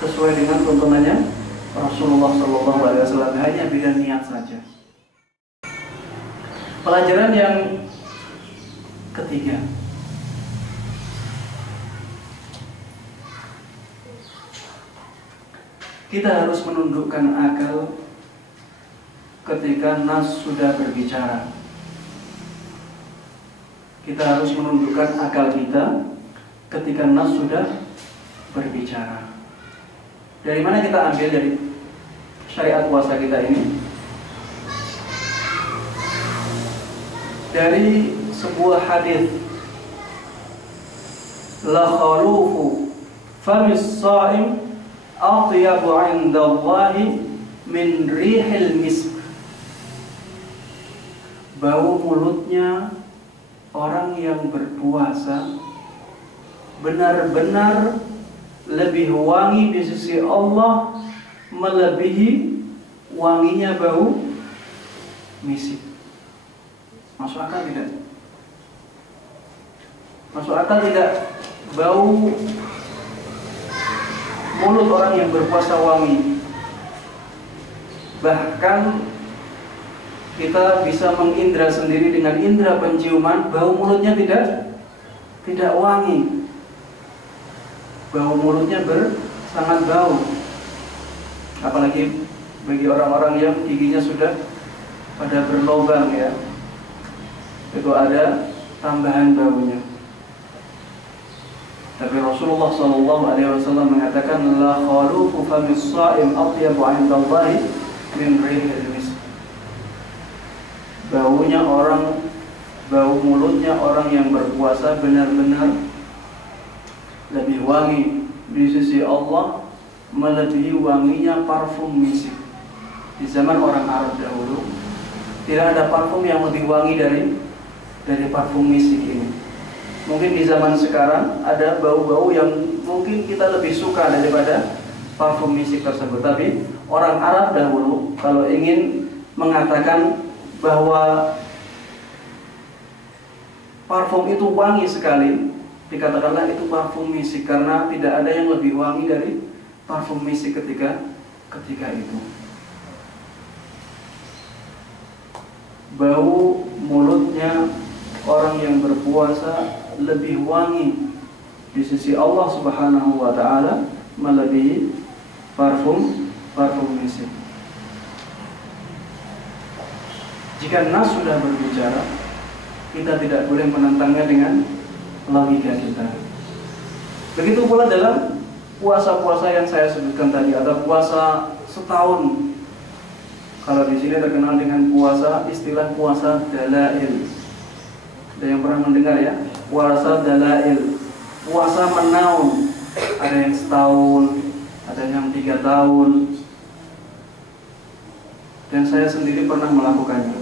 sesuai dengan tuntunannya Rasulullah SAW. Hanya beda niat saja. Pelajaran yang ketiga, kita harus menundukkan akal ketika nas sudah berbicara. Kita harus menundukkan akal kita ketika nas sudah berbicara. Dari mana kita ambil dari syariat puasa kita ini? Dari sebuah hadis, la khalufu famis sha'im atyabu 'indallahi min rihil misk. Bau mulutnya orang yang berpuasa benar-benar lebih wangi di sisi Allah, melebihi wanginya bau misik. Masuk akal tidak? Masuk akal tidak? Bau mulut orang yang berpuasa wangi. Bahkan kita bisa mengindra sendiri dengan indera penciuman, bau mulutnya tidak wangi. Bau mulutnya sangat bau. Apalagi bagi orang-orang yang giginya sudah pada berlubang ya, itu ada tambahan baunya. Tapi Rasulullah SAW mengatakan, la khalufu famis sha'im atyabu 'indallahi min rihil misk. Bau mulutnya orang yang berpuasa benar-benar lebih wangi di sisi Allah, melebihi wanginya parfum misik. Di zaman orang Arab dahulu tidak ada parfum yang lebih wangi dari parfum misik ini. Mungkin di zaman sekarang ada bau-bau yang mungkin kita lebih suka daripada parfum misik tersebut. Tapi orang Arab dahulu kalau ingin mengatakan bahwa parfum itu wangi sekali, dikatakanlah itu parfum misik, karena tidak ada yang lebih wangi dari parfum misik ketika itu. Bau mulutnya orang yang berpuasa lebih wangi di sisi Allah Subhanahu wa Ta'ala, melebihi parfum misik. Jika nas sudah berbicara, kita tidak boleh menentangnya dengan logika kita. Begitu pula dalam puasa-puasa yang saya sebutkan tadi, ada puasa setahun. Kalau di sini terkenal dengan istilah puasa dalail. Ada yang pernah mendengar ya? Puasa dalail, puasa menaun. Ada yang setahun, ada yang 3 tahun. Dan saya sendiri pernah melakukannya.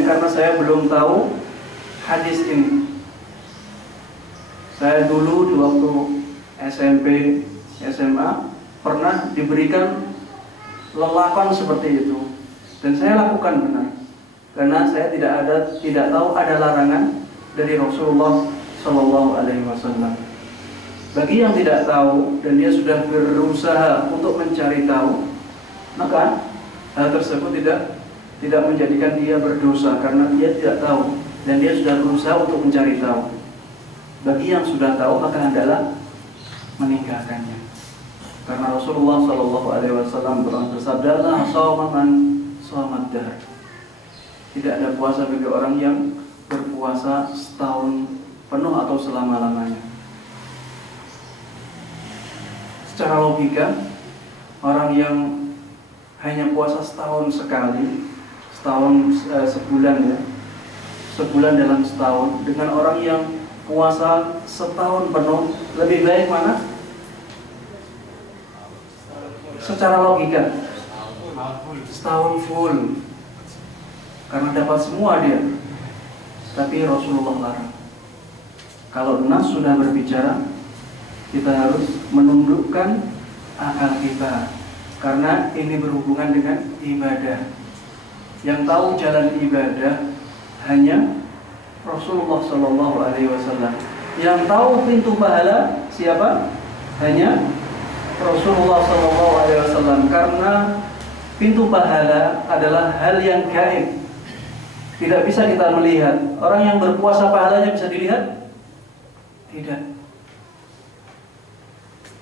Karena saya belum tahu hadis ini. Saya dulu di waktu SMP, SMA pernah diberikan lelakan seperti itu, dan saya lakukan benar. Karena saya tidak tahu ada larangan dari Rasulullah SAW. Bagi yang tidak tahu dan dia sudah berusaha untuk mencari tahu, maka hal tersebut tidak menjadikan dia berdosa karena dia tidak tahu dan dia sudah berusaha untuk mencari tahu. Bagi yang sudah tahu maka hendaklah meninggalkannya. Karena Rasulullah SAW pernah bersabda, "La shawma man shawmad dahr." Tidak ada puasa bagi orang yang berpuasa setahun penuh atau selama-lamanya. Secara logika, orang yang hanya puasa setahun sekali, sebulan ya, sebulan dalam setahun, dengan orang yang puasa setahun penuh, lebih baik mana? Secara logika, setahun full, karena dapat semua dia. Tapi Rasulullah larang. Kalau nas sudah berbicara, kita harus menundukkan akal kita, karena ini berhubungan dengan ibadah. Yang tahu jalan ibadah hanya Rasulullah SAW. Yang tahu pintu pahala siapa? Hanya Rasulullah SAW. Karena pintu pahala adalah hal yang gaib, tidak bisa kita melihat. Orang yang berpuasa pahalanya bisa dilihat? Tidak.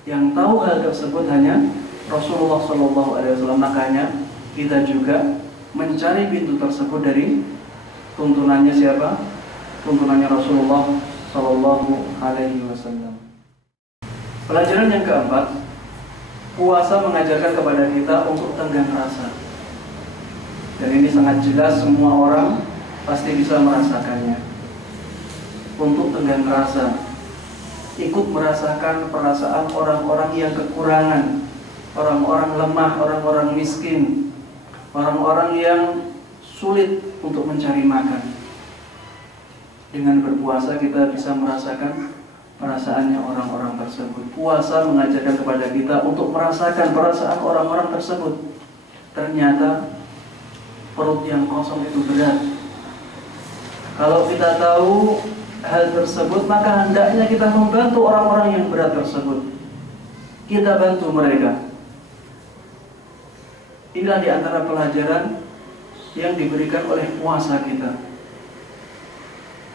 Yang tahu hal tersebut hanya Rasulullah SAW. Makanya kita juga mencari pintu tersebut dari tuntunannya siapa? Tuntunannya Rasulullah SAW. Pelajaran yang keempat, puasa mengajarkan kepada kita untuk tenggang rasa. Dan ini sangat jelas, semua orang pasti bisa merasakannya. Untuk tenggang rasa, ikut merasakan perasaan orang-orang yang kekurangan, orang-orang lemah, orang-orang miskin, orang-orang yang sulit untuk mencari makan. Dengan berpuasa kita bisa merasakan perasaannya orang-orang tersebut. Puasa mengajarkan kepada kita untuk merasakan perasaan orang-orang tersebut. Ternyata perut yang kosong itu berat. Kalau kita tahu hal tersebut, maka hendaknya kita membantu orang-orang yang berat tersebut. Kita bantu mereka. Inilah di antara pelajaran yang diberikan oleh puasa kita.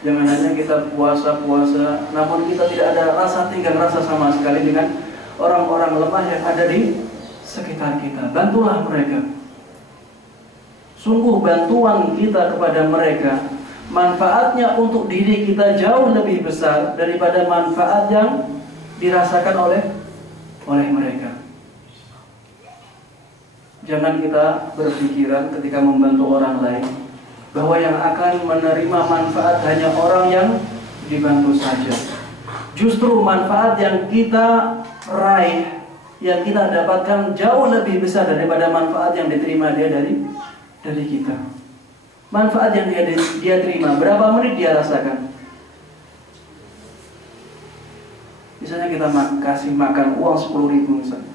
Jangan hanya kita puasa-puasa, namun kita tidak ada rasa tenggang rasa sama sekali dengan orang-orang lemah yang ada di sekitar kita. Bantulah mereka. Sungguh bantuan kita kepada mereka, manfaatnya untuk diri kita jauh lebih besar daripada manfaat yang dirasakan oleh mereka. Jangan kita berpikiran ketika membantu orang lain bahwa yang akan menerima manfaat hanya orang yang dibantu saja. Justru manfaat yang kita raih, yang kita dapatkan jauh lebih besar daripada manfaat yang diterima dia dari kita. Manfaat yang dia terima, berapa menit dia rasakan? Misalnya kita kasih makan uang 10.000 misalnya,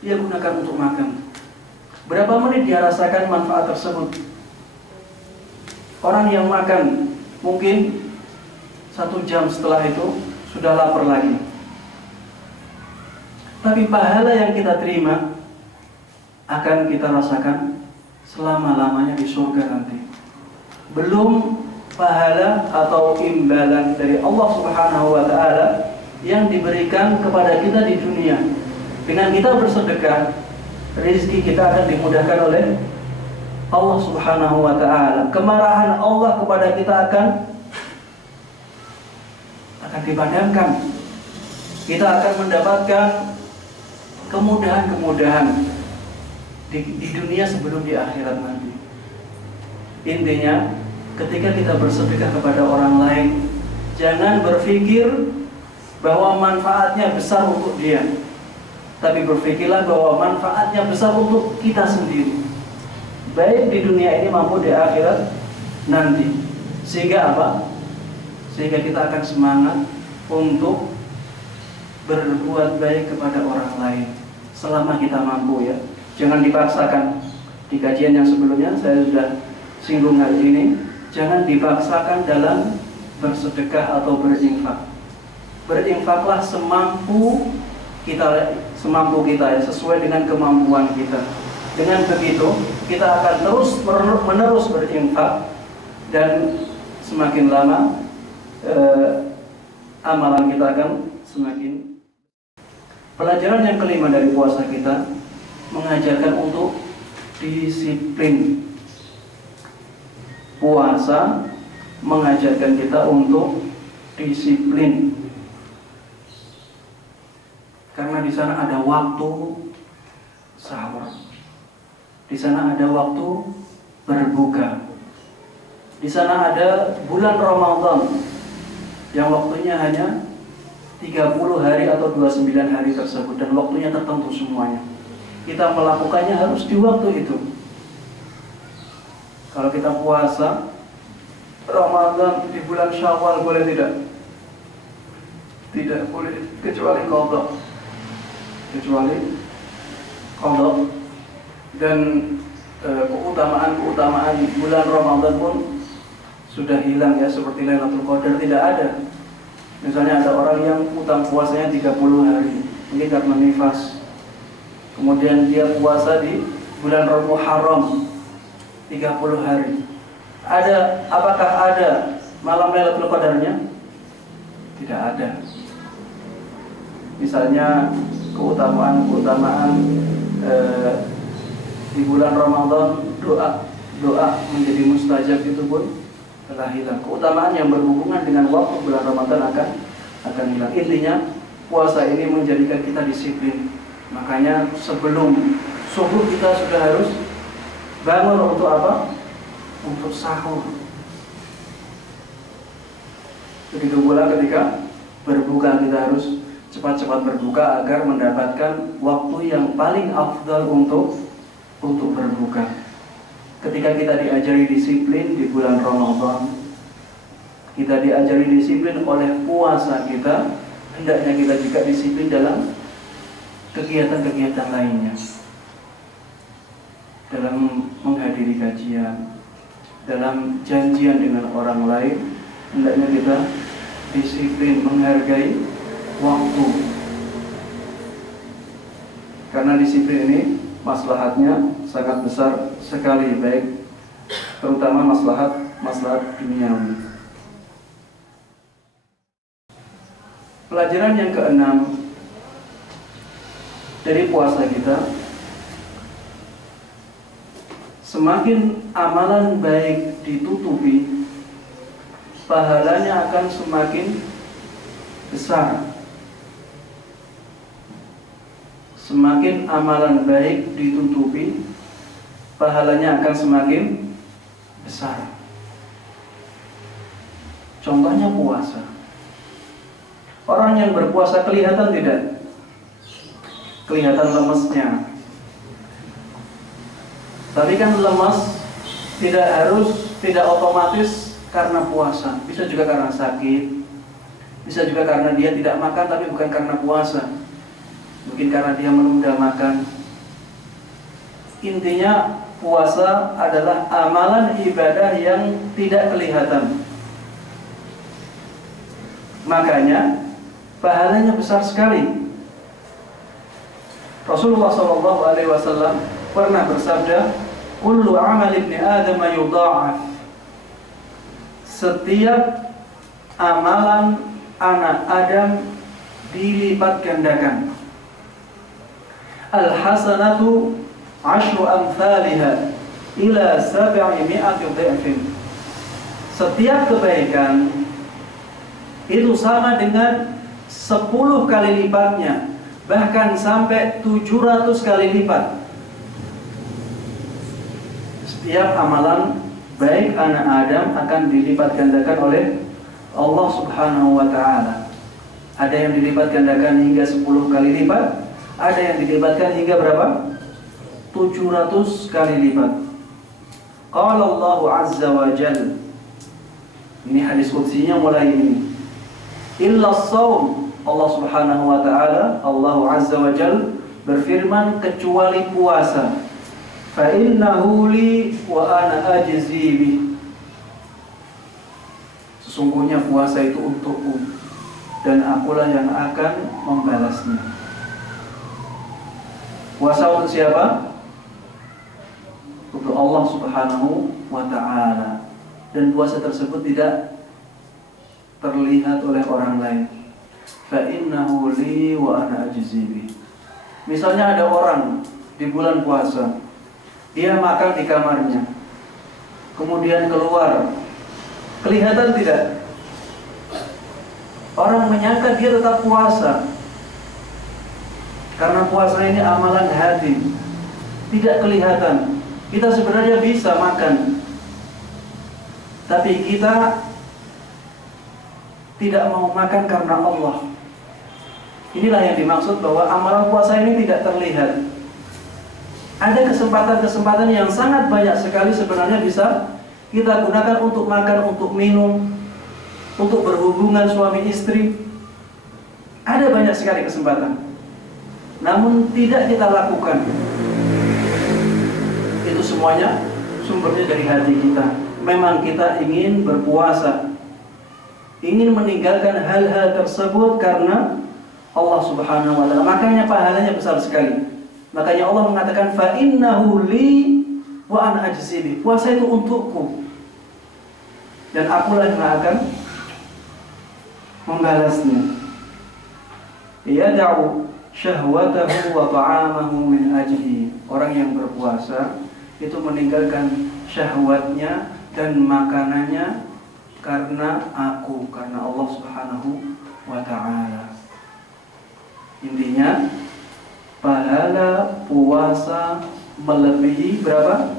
dia gunakan untuk makan. Berapa menit dia rasakan manfaat tersebut? Orang yang makan mungkin 1 jam setelah itu sudah lapar lagi. Tapi pahala yang kita terima akan kita rasakan selama-lamanya di surga nanti. Belum pahala atau imbalan dari Allah Subhanahu wa Ta'ala yang diberikan kepada kita di dunia. Dengan kita bersedekah, rezeki kita akan dimudahkan oleh Allah Subhanahu wa Ta'ala. Kemarahan Allah kepada kita akan dipadamkan. Kita akan mendapatkan kemudahan-kemudahan di dunia sebelum di akhirat nanti. Intinya, ketika kita bersedekah kepada orang lain, jangan berpikir bahwa manfaatnya besar untuk dia, tapi berpikirlah bahwa manfaatnya besar untuk kita sendiri, baik di dunia ini maupun di akhirat nanti. Sehingga apa? Sehingga kita akan semangat untuk berbuat baik kepada orang lain selama kita mampu ya. Jangan dipaksakan. Di kajian yang sebelumnya saya sudah singgung hal ini. Jangan dipaksakan dalam bersedekah atau berinfak. Berinfaklah semampu kita ya, sesuai dengan kemampuan kita. Dengan begitu kita akan terus menerus berinfak, dan semakin lama amalan kita akan semakin. Pelajaran yang kelima dari puasa kita mengajarkan untuk disiplin. Puasa mengajarkan kita untuk disiplin, karena di sana ada waktu sahur, di sana ada waktu berbuka, di sana ada bulan Ramadan yang waktunya hanya 30 hari atau 29 hari tersebut, dan waktunya tertentu semuanya. Kita melakukannya harus di waktu itu. Kalau kita puasa Ramadan di bulan Syawal boleh tidak? Tidak boleh, kecuali qadha. Dan keutamaan bulan Ramadan pun sudah hilang ya, seperti Lailatul Qadar tidak ada. Misalnya ada orang yang utang puasanya 30 hari, mungkin karena nifas. Kemudian dia puasa di bulan Muharram 30 hari. Apakah ada malam Lailatul Qadarnya? Tidak ada. Misalnya keutamaan di bulan Ramadan, doa menjadi mustajab itu pun telah hilang. Keutamaan yang berhubungan dengan waktu bulan Ramadan akan hilang. Intinya puasa ini menjadikan kita disiplin. Makanya sebelum subuh kita sudah harus bangun untuk apa? Untuk sahur. Begitu pula ketika berbuka, kita harus cepat-cepat berbuka agar mendapatkan waktu yang paling afdal untuk berbuka. Ketika kita diajari disiplin di bulan Ramadan, kita diajari disiplin oleh puasa kita, hendaknya kita juga disiplin dalam kegiatan-kegiatan lainnya, dalam menghadiri kajian, dalam janjian dengan orang lain. Hendaknya kita disiplin menghargai waktu, karena disiplin ini maslahatnya sangat besar sekali, baik terutama maslahat duniawi. Pelajaran yang keenam dari puasa kita, semakin amalan baik ditutupi, pahalanya akan semakin besar. Semakin amalan baik ditutupi, pahalanya akan semakin besar. Contohnya puasa. Orang yang berpuasa kelihatan tidak? Kelihatan lemesnya. Tapi kan lemas tidak otomatis karena puasa. Bisa juga karena sakit, bisa juga karena dia tidak makan tapi bukan karena puasa. Mungkin karena dia menunda makan. Intinya puasa adalah amalan ibadah yang tidak kelihatan. Makanya pahalanya besar sekali. Rasulullah SAW pernah bersabda, "Kullu amal ibni Adam yudha'af." Setiap amalan anak Adam dilipat gandakan. Al-hasanatu 'ashru amthaliha ila 700 dha'fin. Setiap kebaikan itu sama dengan 10 kali lipatnya, bahkan sampai 700 kali lipat. Setiap amalan baik anak Adam akan dilipat gandakan oleh Allah Subhanahu wa ta'ala. Ada yang dilipat gandakan hingga 10 kali lipat, ada yang dilibatkan hingga berapa? 700 kali lipat. Qala Allah Azza wa Jalla. Ini hadis qudsinya mulai ini. Illa as-shaum. Allah Subhanahu wa ta'ala, Allah Azza wa Jalla berfirman, kecuali puasa. Fa innahu li wa ana ajzi bih. Sesungguhnya puasa itu untukku dan akulah yang akan membalasnya. Puasa untuk siapa? untuk Allah Subhanahu wa ta'ala, dan puasa tersebut tidak terlihat oleh orang lain. Fa innahu li wa ana ajzi bi. Misalnya ada orang di bulan puasa, dia makan di kamarnya, kemudian keluar, kelihatan tidak? Orang menyangka dia tetap puasa, karena puasa ini amalan hati, tidak kelihatan. Kita sebenarnya bisa makan, tapi kita tidak mau makan karena Allah. Inilah yang dimaksud bahwa amalan puasa ini tidak terlihat. Ada kesempatan-kesempatan yang sangat banyak sekali sebenarnya bisa kita gunakan untuk makan, untuk minum, untuk berhubungan suami istri. Ada banyak sekali kesempatan, namun tidak kita lakukan. Itu semuanya sumbernya dari hati kita. Memang kita ingin berpuasa, ingin meninggalkan hal-hal tersebut karena Allah Subhanahu wa ta'ala. Makanya pahalanya besar sekali. Makanya Allah mengatakan fa innahu li wa ana ajzi bi. Puasa itu untukku, dan akulah yang akan membalasnya. Yada'u syahwatahu wa ta'amahu min ajli. Orang yang berpuasa itu meninggalkan syahwatnya dan makanannya karena aku, karena Allah Subhanahu wa ta'ala. Intinya pahala puasa melebihi berapa?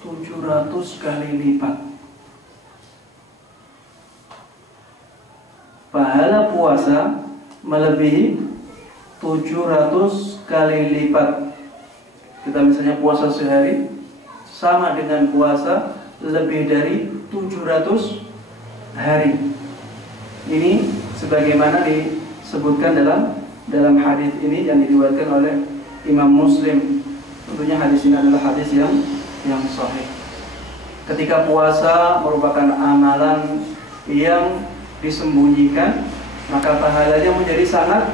700 kali lipat. Pahala puasa melebihi 700 kali lipat. Kita misalnya puasa sehari sama dengan puasa lebih dari 700 hari. Ini sebagaimana disebutkan dalam hadis ini yang diriwayatkan oleh Imam Muslim. Tentunya hadis ini adalah hadis yang sahih. Ketika puasa merupakan amalan yang disembunyikan, maka pahalanya menjadi sangat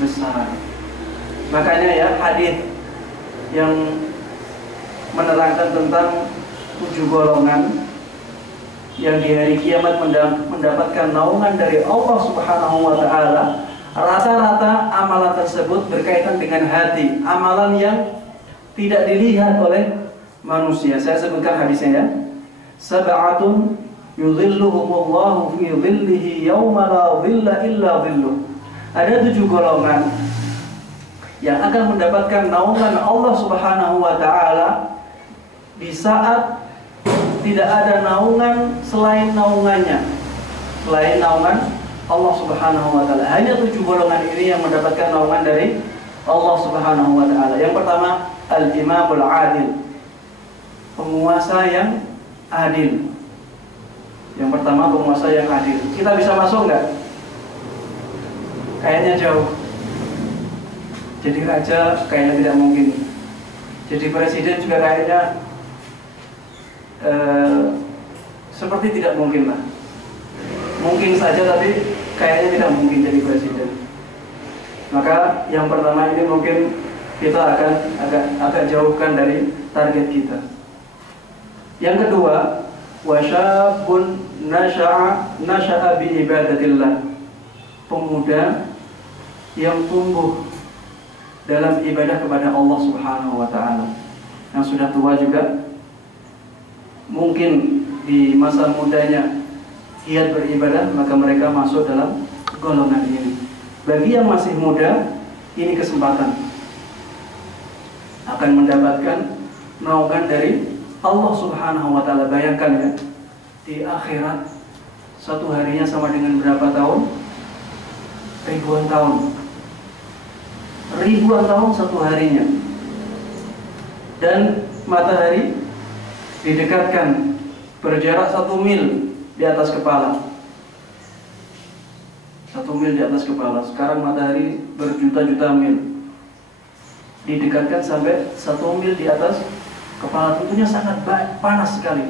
besar. Makanya ya, hadis yang menerangkan tentang 7 golongan yang di hari kiamat mendapatkan naungan dari Allah Subhanahu wa ta'ala, rata-rata amalan tersebut berkaitan dengan hati, amalan yang tidak dilihat oleh manusia. Saya sebutkan hadisnya ya. Sab'atun yudhilluhumullahu fi dhillihi yawma la dhilla illa dhilluh. Ada 7 golongan yang akan mendapatkan naungan Allah Subhanahu wa ta'ala di saat tidak ada naungan selain naungannya, selain naungan Allah Subhanahu wa ta'ala. Hanya 7 golongan ini yang mendapatkan naungan dari Allah Subhanahu wa ta'ala. Yang pertama, al-imamul adil, penguasa yang adil. Yang pertama, penguasa yang adil. Kita bisa masuk nggak? Kayaknya jauh. Jadi raja kayaknya tidak mungkin. Jadi presiden juga kayaknya seperti tidak mungkin lah. Mungkin saja tapi kayaknya tidak mungkin jadi presiden. Maka yang pertama ini mungkin kita akan agak jauhkan dari target kita. Yang kedua, wasyabun nasha'a bi ibadatillah, pemuda yang tumbuh dalam ibadah kepada Allah Subhanahu wa ta'ala. Yang sudah tua juga, mungkin di masa mudanya giat beribadah, maka mereka masuk dalam golongan ini. Bagi yang masih muda, ini kesempatan akan mendapatkan naungan dari Allah Subhanahu wa ta'ala. Bayangkan ya, di akhirat satu harinya sama dengan berapa tahun? Ribuan tahun. Ribuan tahun satu harinya. Dan matahari didekatkan berjarak 1 mil di atas kepala. 1 mil di atas kepala. Sekarang matahari berjuta-juta mil, didekatkan sampai 1 mil di atas kepala. Tentunya sangat panas sekali.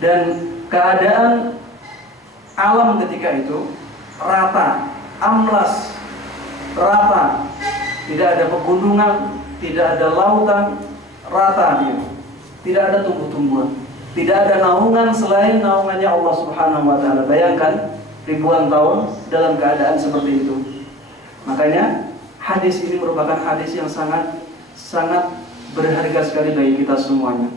Dan keadaan alam ketika itu rata, amblas, rata. Tidak ada pegunungan, tidak ada lautan, rata dia. Tidak ada tumbuh-tumbuhan. Tidak ada naungan selain naungannya Allah Subhanahu wa taala. Bayangkan ribuan tahun dalam keadaan seperti itu. Makanya hadis ini merupakan hadis yang sangat berharga sekali bagi kita semuanya.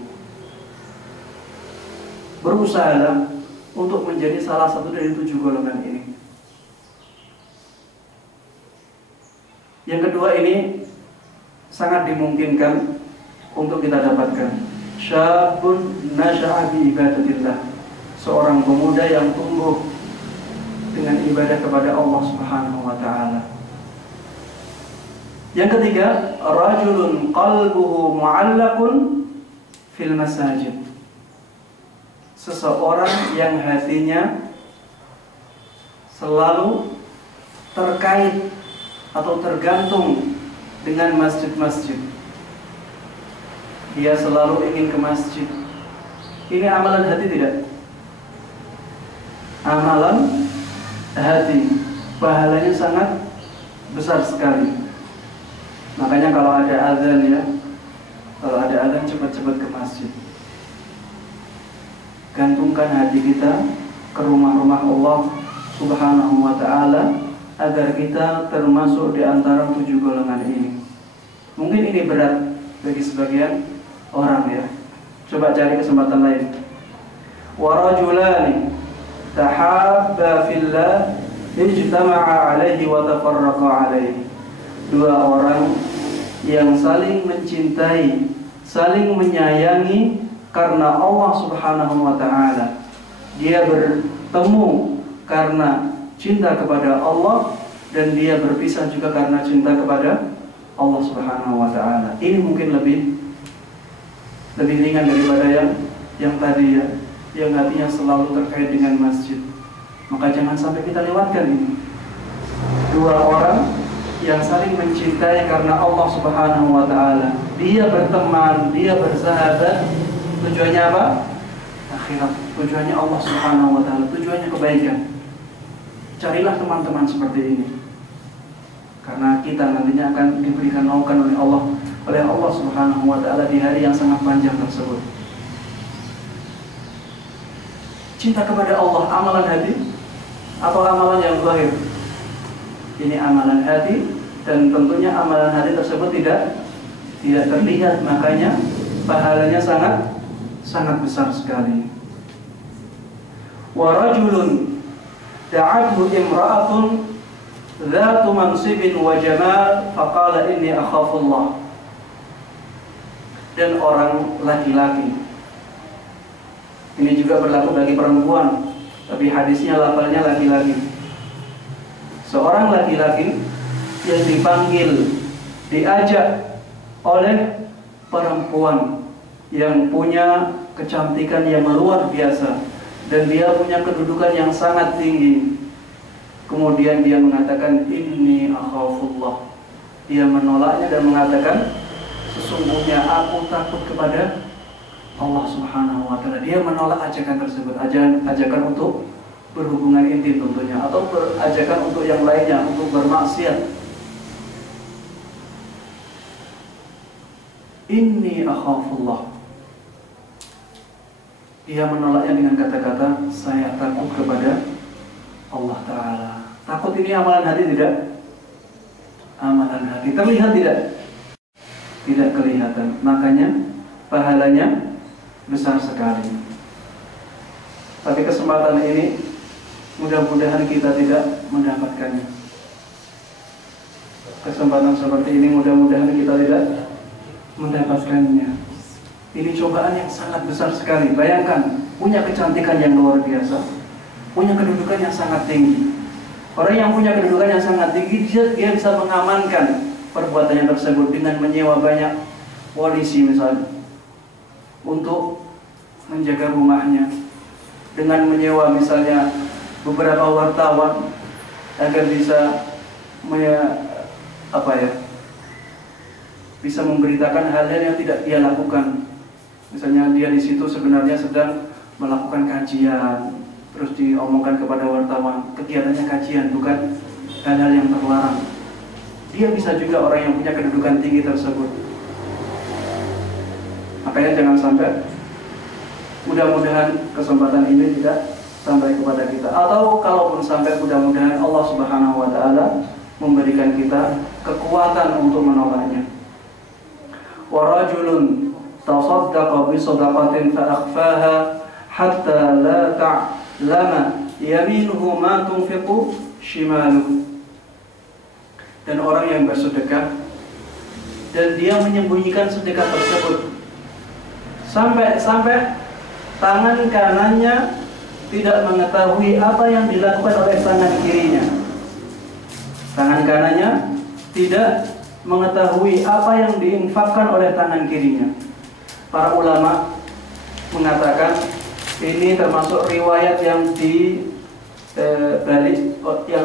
Berusahalah untuk menjadi salah satu dari 7 golongan ini. Yang kedua ini sangat dimungkinkan untuk kita dapatkan. Syabun nasha'a bi ibadatillah. Seorang pemuda yang tumbuh dengan ibadah kepada Allah Subhanahu wa taala. Yang ketiga, rajulun qalbuhu mu'allaqun fil masajid. Seseorang yang hatinya selalu terkait atau tergantung dengan masjid-masjid. Dia selalu ingin ke masjid. Ini amalan hati tidak? Amalan hati, pahalanya sangat besar sekali. Makanya kalau ada azan ya, kalau ada azan cepat-cepat ke masjid. Gantungkan hati kita ke rumah-rumah Allah Subhanahu wa ta'ala agar kita termasuk di antara 7 golongan ini. Mungkin ini berat bagi sebagian orang ya. Coba cari kesempatan lain. Wa rajulani tahabba fillah ijtama'a alaihi wa tafarraqa alaihi. 2 orang yang saling mencintai, saling menyayangi karena Allah Subhanahu wa ta'ala. Dia bertemu karena cinta kepada Allah, dan dia berpisah juga karena cinta kepada Allah Subhanahu wa ta'ala. Ini mungkin lebih ringan daripada yang tadi ya, yang hatinya selalu terkait dengan masjid. Maka jangan sampai kita lewatkan ini. 2 orang yang saling mencintai karena Allah Subhanahu wa ta'ala. Dia berteman, dia bersahabat. Tujuannya apa? Akhirat. Tujuannya Allah Subhanahu wa ta'ala. Tujuannya kebaikan. Carilah teman-teman seperti ini, karena kita nantinya akan diberikan naungan oleh Allah Subhanahu wa ta'ala di hari yang sangat panjang tersebut. Cinta kepada Allah, amalan hati atau amalan yang zahir? Ini amalan hati, dan tentunya amalan hati tersebut tidak terlihat, makanya pahalanya sangat besar sekali. Wa rajulun da'athu imra'atun dzatu mansibin wa jamal faqala inni akhafullah. Dan orang laki-laki, ini juga berlaku bagi perempuan, tapi hadisnya lafalnya laki-laki. Seorang laki-laki yang dipanggil, diajak oleh perempuan yang punya kecantikan yang luar biasa, dan dia punya kedudukan yang sangat tinggi. Kemudian dia mengatakan inni akhafullah. Dia menolaknya dan mengatakan sesungguhnya aku takut kepada Allah Subhanahu wa ta'ala. Dia menolak ajakan tersebut, ajakan untuk berhubungan intim tentunya, atau ajakan untuk yang lainnya, untuk bermaksiat. Inni akhafullah. Dia menolaknya dengan kata-kata saya takut kepada Allah Ta'ala. Takut ini amalan hati tidak? Amalan hati. Terlihat tidak? Tidak kelihatan. Makanya pahalanya besar sekali. Tapi kesempatan ini mudah-mudahan kita tidak mendapatkannya. Kesempatan seperti ini mudah-mudahan kita tidak mendapatkannya. Ini cobaan yang sangat besar sekali. Bayangkan, punya kecantikan yang luar biasa, punya kedudukan yang sangat tinggi. Orang yang punya kedudukan yang sangat tinggi, dia bisa mengamankan perbuatannya tersebut dengan menyewa banyak polisi misalnya untuk menjaga rumahnya, dengan menyewa misalnya beberapa wartawan agar bisa bisa memberitakan hal-hal yang tidak dia lakukan. Misalnya dia di situ sebenarnya sedang melakukan kajian, terus diomongkan kepada wartawan kegiatannya kajian, bukan hal-hal yang terlarang. Dia bisa juga orang yang punya kedudukan tinggi tersebut. Makanya jangan sampai, mudah-mudahan kesempatan ini tidak sampai kepada kita. Atau kalaupun sampai, mudah-mudahan Allah Subhanahu wa Ta'ala memberikan kita kekuatan untuk menolaknya. Wa rajulun tasaddaqa bi shadaqatin fa akhfaha hatta la ta'lama yaminuhu ma tunfiqu shimaluhu. Dan orang yang bersedekah dan dia menyembunyikan sedekah tersebut sampai tangan kanannya tidak mengetahui apa yang dilakukan oleh tangan kirinya. Tangan kanannya tidak mengetahui apa yang diinfakkan oleh tangan kirinya. Para ulama mengatakan ini termasuk riwayat yang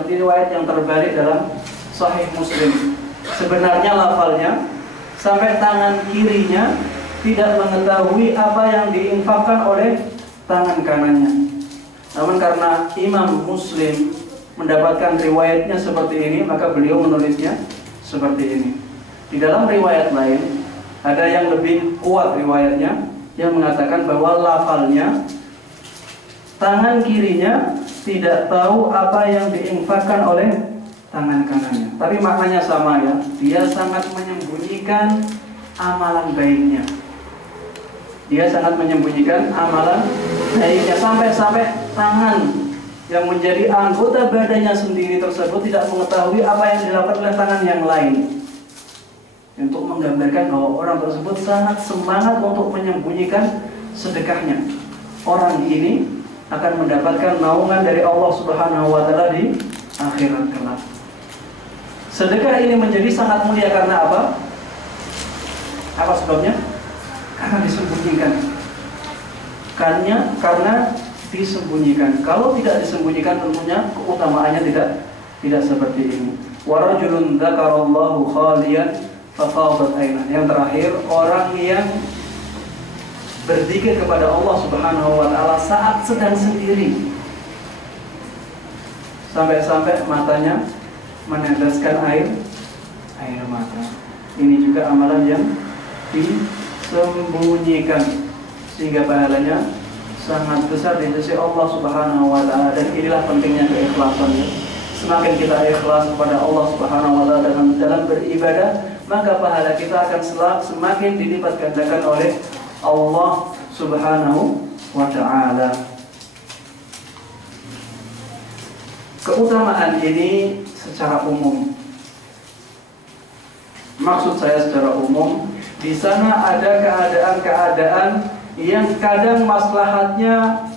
riwayat yang terbalik dalam Sahih Muslim. Sebenarnya lafalnya sampai tangan kirinya tidak mengetahui apa yang diinfakkan oleh tangan kanannya. Namun karena Imam Muslim mendapatkan riwayatnya seperti ini, maka beliau menulisnya seperti ini. Di dalam riwayat lain ada yang lebih kuat riwayatnya yang mengatakan bahwa lafalnya tangan kirinya tidak tahu apa yang diinfakkan oleh tangan kanannya. Tapi maknanya sama ya. Dia sangat menyembunyikan amalan baiknya. Dia sangat menyembunyikan amalan baiknya sampai tangan yang menjadi anggota badannya sendiri tersebut tidak mengetahui apa yang dilakukan oleh tangan yang lain. Untuk menggambarkan bahwa orang tersebut sangat semangat untuk menyembunyikan sedekahnya. Orang ini akan mendapatkan naungan dari Allah Subhanahu wa Ta'ala di akhirat kelak. Sedekah ini menjadi sangat mulia karena apa? Apa sebabnya? Karena disembunyikan. Karena disembunyikan. Kalau tidak disembunyikan, tentunya keutamaannya tidak seperti ini. Wa rajulun dzakarallahu khaliyan fafadat ainah. Yang terakhir, orang yang berzikir kepada Allah Subhanahu wa Ta'ala saat sedang sendiri, sampai-sampai matanya meneteskan air mata. Ini juga amalan yang disembunyikan sehingga pahalanya sangat besar di sisi Allah Subhanahu wa Ta'ala. Dan inilah pentingnya keikhlasan ya. Semakin kita ikhlas kepada Allah Subhanahu wa Ta'ala dalam beribadah, maka pahala kita akan semakin dilipat gandakan oleh Allah Subhanahu wa Ta'ala. Keutamaan ini secara umum. Maksud saya secara umum, di sana ada keadaan-keadaan yang kadang maslahatnya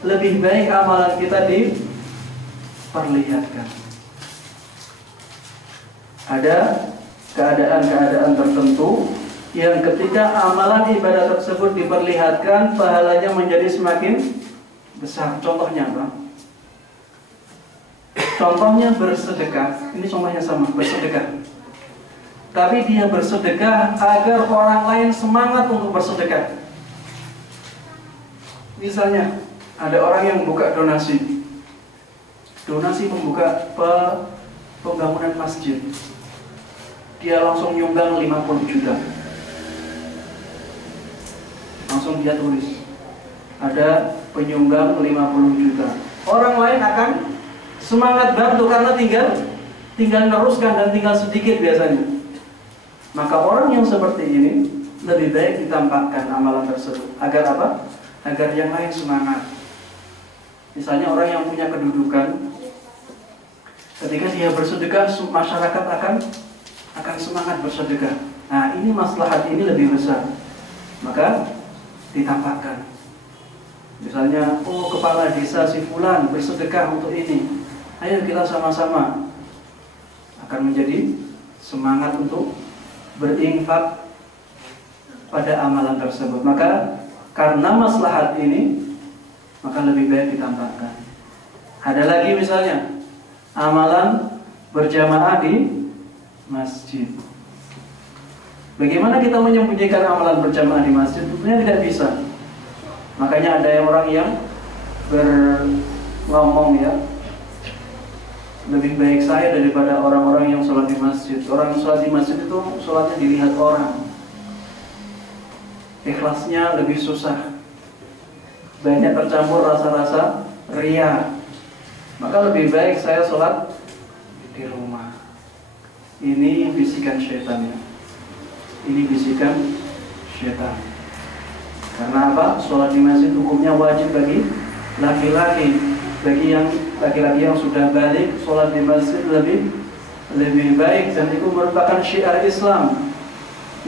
lebih baik amalan kita diperlihatkan. Ada keadaan-keadaan tertentu yang ketika amalan ibadah tersebut diperlihatkan, pahalanya menjadi semakin besar. Contohnya apa? Contohnya bersedekah. Ini contohnya sama, bersedekah. Tapi dia bersedekah agar orang lain semangat untuk bersedekah. Misalnya, ada orang yang buka donasi membuka pembangunan masjid. Dia langsung nyumbang 50 juta. Langsung dia tulis, ada penyumbang 50 juta. Orang lain akan semangat bantu karena tinggal meneruskan dan tinggal sedikit biasanya. Maka orang yang seperti ini lebih baik ditampakkan amalan tersebut. Agar apa? Agar yang lain semangat. Misalnya orang yang punya kedudukan, ketika dia bersedekah, masyarakat akan semangat bersedekah. Nah, ini maslahat ini lebih besar. Maka ditampakkan. Misalnya, kepala desa si fulan bersedekah untuk ini. Ayo kita sama-sama. Akan menjadi semangat untuk berinfak pada amalan tersebut. Maka karena maslahat ini, maka lebih baik ditampakkan. Ada lagi misalnya amalan berjamaah di masjid. Bagaimana kita menyembunyikan amalan berjamaah di masjid? Tentunya tidak bisa. Makanya ada orang yang ngomong ya, lebih baik saya daripada orang-orang yang sholat di masjid. Orang yang sholat di masjid itu sholatnya dilihat orang. ikhlasnya lebih susah, banyak tercampur rasa-rasa riya, maka lebih baik saya sholat di rumah. Ini bisikan syaitannya. Ini bisikan syaitan. Karena apa? Sholat di masjid hukumnya wajib bagi laki-laki. Bagi yang laki-laki yang sudah balik, sholat di masjid lebih baik, dan itu merupakan syiar Islam.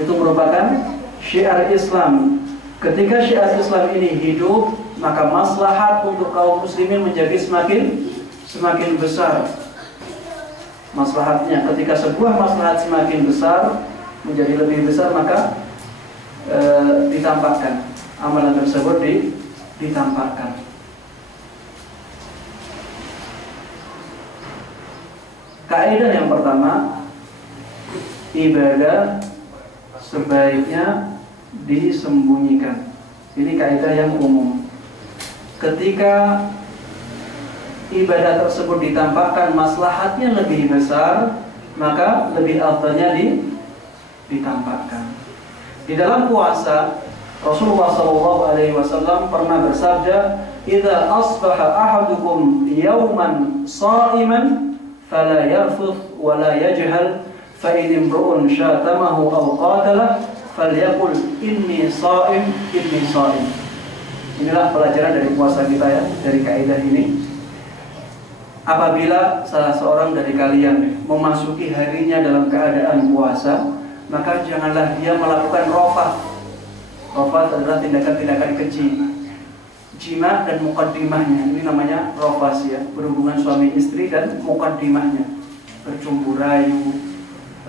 Itu merupakan syiar Islam. Ketika syiar Islam ini hidup, maka maslahat untuk kaum muslimin menjadi semakin besar. Maslahatnya, ketika sebuah maslahat semakin besar, menjadi lebih besar, maka ditampakkan amalan tersebut ditampakkan. Kaidah yang pertama, ibadah sebaiknya disembunyikan. Ini kaidah yang umum. Ketika ibadah tersebut ditampakkan maslahatnya lebih besar, maka lebih afdalnya ditampakkan. Di dalam puasa, Rasulullah SAW pernah bersabda, "Idza asbaha ahadukum yawman sha'iman fala yarfuth wa la yajhal, fa in imru'un syatamahu aw qatalah falyaqul inni sha'im, inni sha'im." Inilah pelajaran dari puasa kita ya, dari kaidah ini. Apabila salah seorang dari kalian memasuki harinya dalam keadaan puasa, maka janganlah dia melakukan rafath. Rafath adalah tindakan-tindakan keji, jima dan muqaddimahnya. Ini namanya rafath ya, berhubungan suami istri dan muqaddimahnya, bercumbu rayu,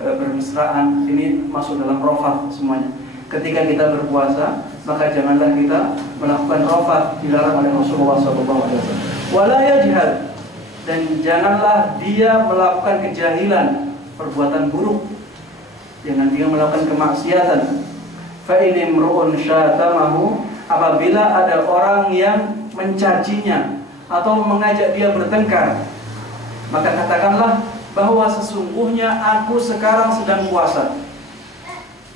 bermesraan. Ini masuk dalam rafath semuanya. Ketika kita berpuasa, maka janganlah kita melakukan rafath, dilarang oleh Rasulullah SAW. Wala yajhal, dan janganlah dia melakukan kejahilan, perbuatan buruk. Jangan dia melakukan kemaksiatan. Fa in imru'un syatamahu, apabila ada orang yang mencacinya atau mengajak dia bertengkar, maka katakanlah bahwa sesungguhnya aku sekarang sedang puasa.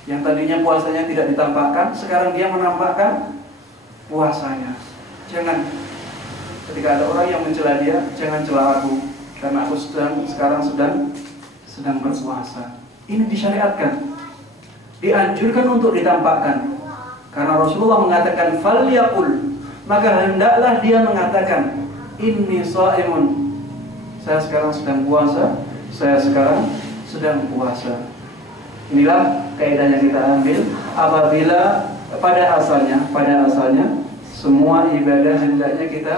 Yang tadinya puasanya tidak ditampakkan, sekarang dia menampakkan puasanya. Jangan, ketika ada orang yang mencela dia, jangan cela aku, karena aku sekarang sedang berpuasa. Ini disyariatkan, dianjurkan untuk ditampakkan. Karena Rasulullah mengatakan falyaqul, maka hendaklah dia mengatakan inni shaimun, saya sekarang sedang puasa, saya sekarang sedang puasa. Inilah kaidah yang kita ambil. Apabila pada asalnya semua ibadah hendaknya kita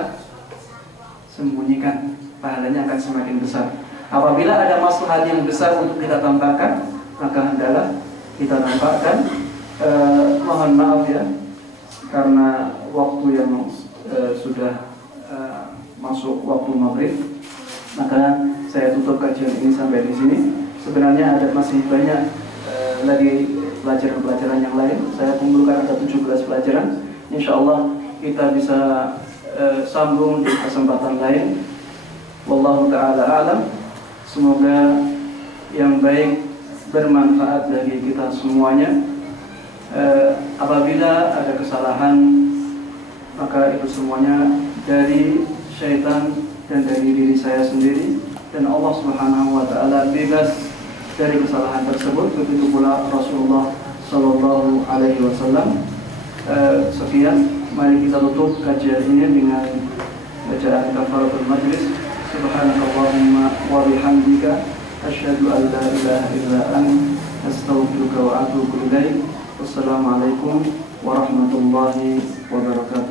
sembunyikan, pahalanya akan semakin besar. Apabila ada maslahat yang besar untuk kita tampakkan, maka hendaklah kita tampakkan. Mohon maaf ya, karena waktu yang sudah masuk waktu maghrib, maka saya tutup kajian ini sampai di sini. Sebenarnya ada masih banyak lagi pelajaran-pelajaran yang lain. Saya kumpulkan ada 17 pelajaran. Insya Allah kita bisa sambung di kesempatan lain. Wallahu ta'ala a'lam. Semoga yang baik bermanfaat bagi kita semuanya. Apabila ada kesalahan, maka itu semuanya dari syaitan dan dari diri saya sendiri, dan Allah Subhanahu wa ta'ala bebas dari kesalahan tersebut. Begitu pula Rasulullah Sallallahu Alaihi Wasallam. Sekian, mari kita tutup kajian ini dengan bacaan kafaratul majlis. Subhanakallahumma wa bihamdika asyhadu an la ilaha illa anta astaghfiruka wa atubu ilaik. Wassalamualaikum warahmatullahi wabarakatuh.